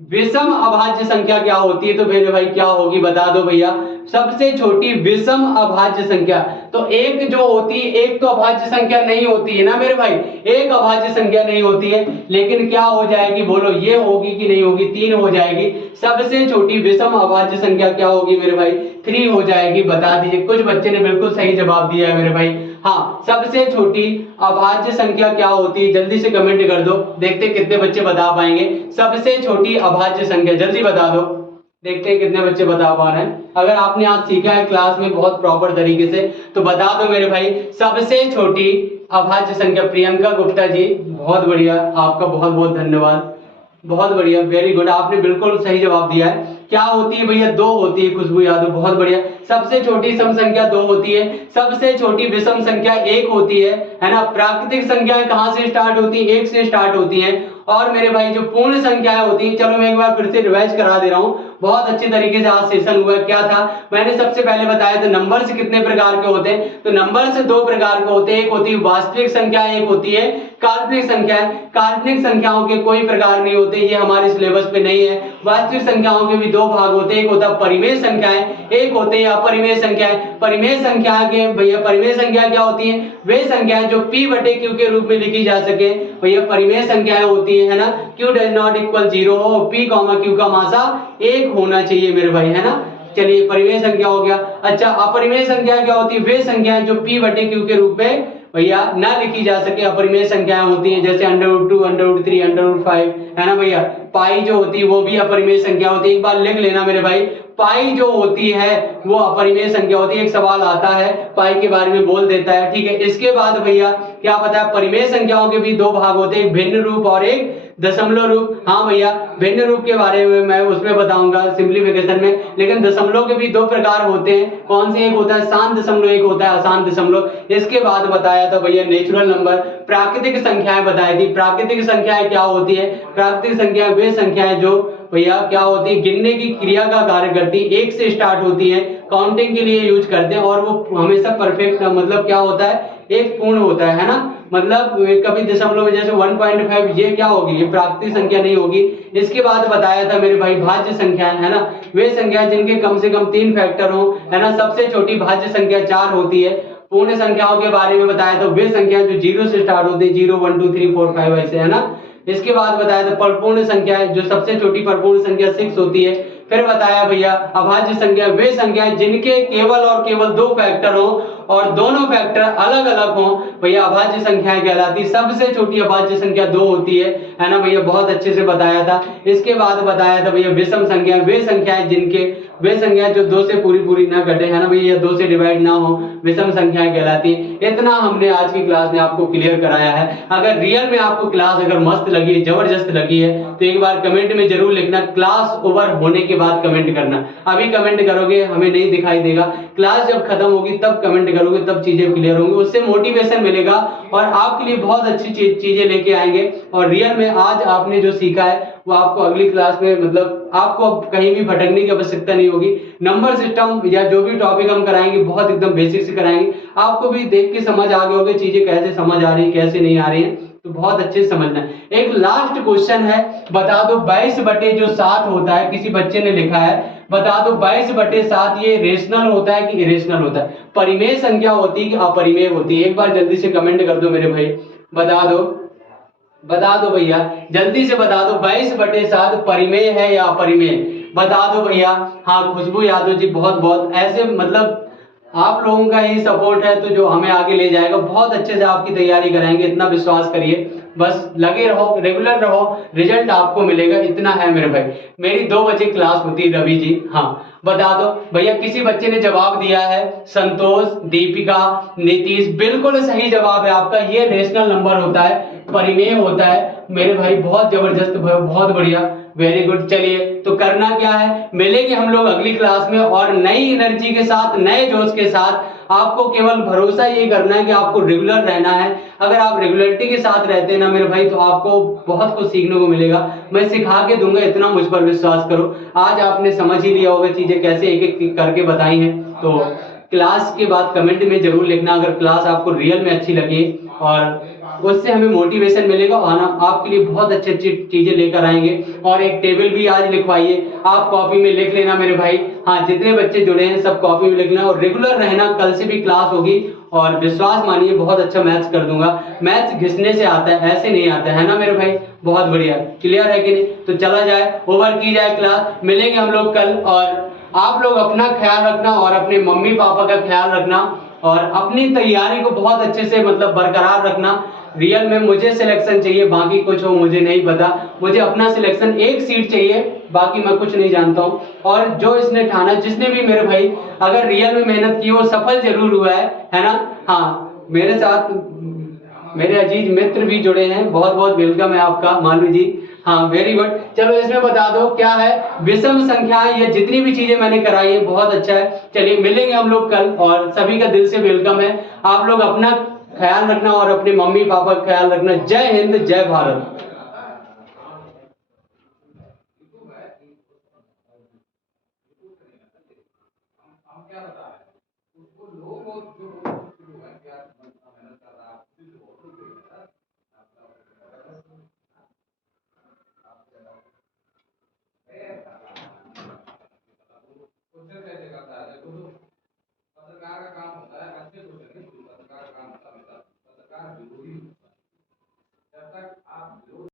विषम अभाज्य संख्या क्या होती है, तो मेरे भाई क्या होगी, बता दो भैया। सबसे छोटी विषम अभाज्य संख्या, तो 1 जो होती है, 1 तो अभाज्य संख्या नहीं होती है ना मेरे भाई। 1 अभाज्य संख्या नहीं होती है, लेकिन क्या हो जाएगी बोलो, ये होगी कि नहीं होगी? 3 हो जाएगी। सबसे छोटी विषम अभाज्य संख्या क्या होगी मेरे भाई? 3 हो जाएगी। बता दीजिए, कुछ बच्चे ने बिल्कुल सही जवाब दिया है मेरे भाई। हाँ, सबसे छोटी अभाज्य संख्या क्या होती है, जल्दी से कमेंट कर दो, देखते कितने बच्चे बता पाएंगे। सबसे छोटी अभाज्य संख्या जल्दी बता दो, देखते हैं कितने बच्चे बता पा रहे हैं। अगर आपने आज सीखा है क्लास में बहुत प्रॉपर तरीके से, तो बता दो मेरे भाई सबसे छोटी अभाज्य संख्या। प्रियंका गुप्ता जी, बहुत बढ़िया, आपका बहुत बहुत धन्यवाद, बहुत बढ़िया, वेरी गुड, आपने बिल्कुल सही जवाब दिया है। क्या होती है भैया? 2 होती है, खुशबू यादव, बहुत बढ़िया। सबसे छोटी सम संख्या 2 होती है, सबसे छोटी विषम संख्या 1 होती है ना। प्राकृतिक संख्याएं कहां से स्टार्ट होती है? 1 से स्टार्ट होती हैं। और मेरे भाई जो पूर्ण संख्याएं होती हैं, चलो मैं एक बार फिर से रिवाइज करा दे रहा हूं, बहुत अच्छी तरीके से आज सेशन हुआ। क्या था मैंने सबसे पहले बताया था, नंबर्स कितने प्रकार के होते हैं, तो नंबर्स 2 प्रकार के होते हैं। एक होती है वास्तविक संख्या, एक होती है काल्पनिक संख्या। काल्पनिक संख्याओं के कोई प्रकार नहीं होते, ये हमारे सिलेबस पे नहीं है। वास्तविक संख्याओं के भी 2 भाग होते हैं, एक होता है परिमेय संख्याएं, एक होते हैं अपरिमेय संख्याएं। परिमेय संख्या के भैया, परिमेय संख्या क्या होती है? वे संख्याएं जो p/q के रूप में लिखी जा सके, भैया परिमेय संख्याएं होती है ना। q डज नॉट इक्वल 0 हो, p, q का मासा 1 होना चाहिए मेरे भाई, है ना। चलिए, परिमेय संख्या हो गया। अच्छा, अपरिमेय संख्या क्या होती है? वे संख्याएं जो p/q के रूप में भैया ना लिखी जा सके, अपरिमेय संख्याएं होती हैं, जैसे √2, √3, √5, है ना भैया। पाई जो होती है वो भी अपरिमेय संख्या होती है। एक बार लिख लेना मेरे भाई, पाई जो होती है वो अपरिमेय संख्या होती है। एक सवाल आता है पाई के बारे में, बोल देता है, ठीक है। इसके बाद भैया क्या पता है, परिमेय संख्याओं के भी 2 भाग होते हैं, भिन्न रूप और एक दशमलव रूप। हाँ भैया, भिन्न रूप के बारे में मैं उसमें बताऊंगा सिंप्लीफिकेशन में, लेकिन दशमलव के भी 2 प्रकार होते हैं। कौन से? एक होता है शांत दशमलव, एक होता है अशांत दशमलव। इसके बाद बताया था भैया नेचुरल नंबर। प्राकृतिक संख्याएं बताई थी। प्राकृतिक संख्याएं क्या होती है? प्राकृतिक संख्या वे संख्याएं जो भैया क्या होती है, गिनने की क्रिया का कार्य करती है, 1 से स्टार्ट होती है, काउंटिंग के लिए यूज करते हैं, और वो हमेशा परफेक्ट, मतलब क्या होता है, एक पूर्ण होता है ना। मतलब कभी दशमलव में जैसे 1.5, ये क्या होगी? ये प्राकृतिक संख्या नहीं होगी। इसके बाद बताया था मेरे भाई भाज्य संख्याएं, है ना। वे संख्याएं जिनके कम से कम 3 फैक्टर हो, है ना। सबसे छोटी भाज्य संख्या 4 होती है। पूर्ण संख्याओं के बारे में बताया था, वे संख्याएं जो 0 से स्टार्ट होती है, 0, 1, 2, 3, 4, 5 ऐसे, है ना। इसके बाद बताया था परपूर्ण संख्याएं, जो सबसे छोटी परपूर्ण संख्या 6 होती है। फिर बताया भैया अभाज्य संख्या, वे संख्याएं जिनके केवल और केवल 2 फैक्टर हो, और दोनों फैक्टर अलग अलग हों भैया अभाज्य संख्याएं कहलाती। सबसे छोटी अभाज्य संख्या 2 होती है ना भैया, बहुत अच्छे से बताया था। इसके बाद बताया था भैया विषम संख्या, वे संख्याएं वे संख्याएं जो 2 से पूरी पूरी ना घटे, है ना भैया, 2 से डिवाइड ना हो, विषम संख्याएं कहलाती। इतना हमने आज की क्लास में आपको क्लियर कराया है। अगर रियल में आपको क्लास अगर मस्त लगी है, जबरदस्त लगी है, तो एक बार कमेंट में जरूर लिखना। क्लास ओवर होने के बाद कमेंट करना, अभी कमेंट करोगे हमें नहीं दिखाई देगा। क्लास जब खत्म होगी तब कमेंट करोगे, तब चीजें क्लियर होंगी, उससे मोटिवेशन मिलेगा और आपके लिए बहुत अच्छी चीजें लेके आएंगे। और रियल में आज आपने जो सीखा है वो आपको अगली क्लास में मतलब आपको कहीं भी भटकने की आवश्यकता नहीं होगी। नंबर सिस्टम या जो भी टॉपिक हम कराएंगे बहुत एकदम बेसिक से कराएंगे, आपको भी देख के समझ आ गया होगा चीजें कैसे समझ आ रही है कैसे नहीं आ रही है, तो बहुत अच्छे से समझना है। एक लास्ट क्वेश्चन है, बता दो 22/7 होता है, किसी बच्चे ने लिखा है, बता दो 22/7 ये रेशनल होता है कि इरेशनल होता है, परिमेय संख्या होती है कि अपरिमेय होती है? एक बार जल्दी से कमेंट कर दो मेरे भाई, बता दो भैया, जल्दी से बता दो 22/7 परिमेय है या अपरिमेय? बता दो भैया। हाँ खुशबू यादव जी, बहुत बहुत ऐसे मतलब आप लोगों का ही सपोर्ट है तो जो हमें आगे ले जाएगा। बहुत अच्छे से आपकी तैयारी कराएंगे, इतना विश्वास करिए, बस लगे रहो, रेगुलर रहो, रिजल्ट आपको मिलेगा, इतना है मेरे भाई। मेरी 2 बजे क्लास होती है रवि जी। हाँ बता दो भैया, किसी बच्चे ने जवाब दिया है, संतोष, दीपिका, नीतीश, बिल्कुल सही जवाब है आपका। ये रेशनल नंबर होता है, परिमेय होता है मेरे भाई, बहुत जबरदस्त, बहुत बढ़िया, वेरी गुड। चलिए तो करना क्या है, मिलेंगे हम लोग अगली क्लास में और नई एनर्जी के साथ, नए जोश के साथ। आपको केवल भरोसा ये करना है कि आपको रेगुलर रहना है। अगर आप रेगुलरिटी के साथ रहते हैं ना मेरे भाई, तो आपको बहुत कुछ सीखने को मिलेगा। मैं सिखा के दूंगा, इतना मुझ पर विश्वास करो। आज आपने समझ ही लिया होगा चीजें कैसे एक एक करके बताई हैं। तो क्लास के बाद कमेंट में जरूर लिखना अगर क्लास आपको रियल में अच्छी लगी, और उससे हमें मोटिवेशन मिलेगा और हम आपके लिए बहुत अच्छी अच्छी चीजें लेकर आएंगे। और एक टेबल भी आज लिखवाइए, आप कॉपी में लिख लेना मेरे भाई। हाँ जितने बच्चे जुड़े हैं सब कॉपी में लिखना और रेगुलर रहना। कल से भी क्लास होगी और विश्वास मानिए बहुत अच्छा मैथ्स कर दूंगा। मैथ्स घिसने से आता है, ऐसे नहीं आता है ना मेरे भाई। बहुत बढ़िया, क्लियर है कि नहीं? तो चला जाए, ओवर की जाए क्लास। मिलेंगे हम लोग कल, और आप लोग अपना ख्याल रखना और अपने मम्मी पापा का ख्याल रखना और अपनी तैयारी को बहुत अच्छे से मतलब बरकरार रखना। रियल में मुझे सिलेक्शन चाहिए, बाकी कुछ हो मुझे नहीं पता, मुझे अपना सिलेक्शन, एक सीट चाहिए, बाकी मैं कुछ नहीं जानता हूँ। और जो इसने ठाना, जिसने भी मेरे भाई अगर रियल में मेहनत की वो सफल जरूर हुआ है ना। हाँ मेरे साथ मेरे अजीज मित्र भी जुड़े हैं, बहुत बहुत वेलकम है आपका मालवी जी। हाँ वेरी गुड। चलो इसमें बता दो क्या है, विषम संख्याएं, ये जितनी भी चीजें मैंने कराई है बहुत अच्छा है। चलिए मिलेंगे हम लोग कल और सभी का दिल से वेलकम है। आप लोग अपना ख्याल रखना और अपने मम्मी पापा का ख्याल रखना। जय हिंद, जय भारत।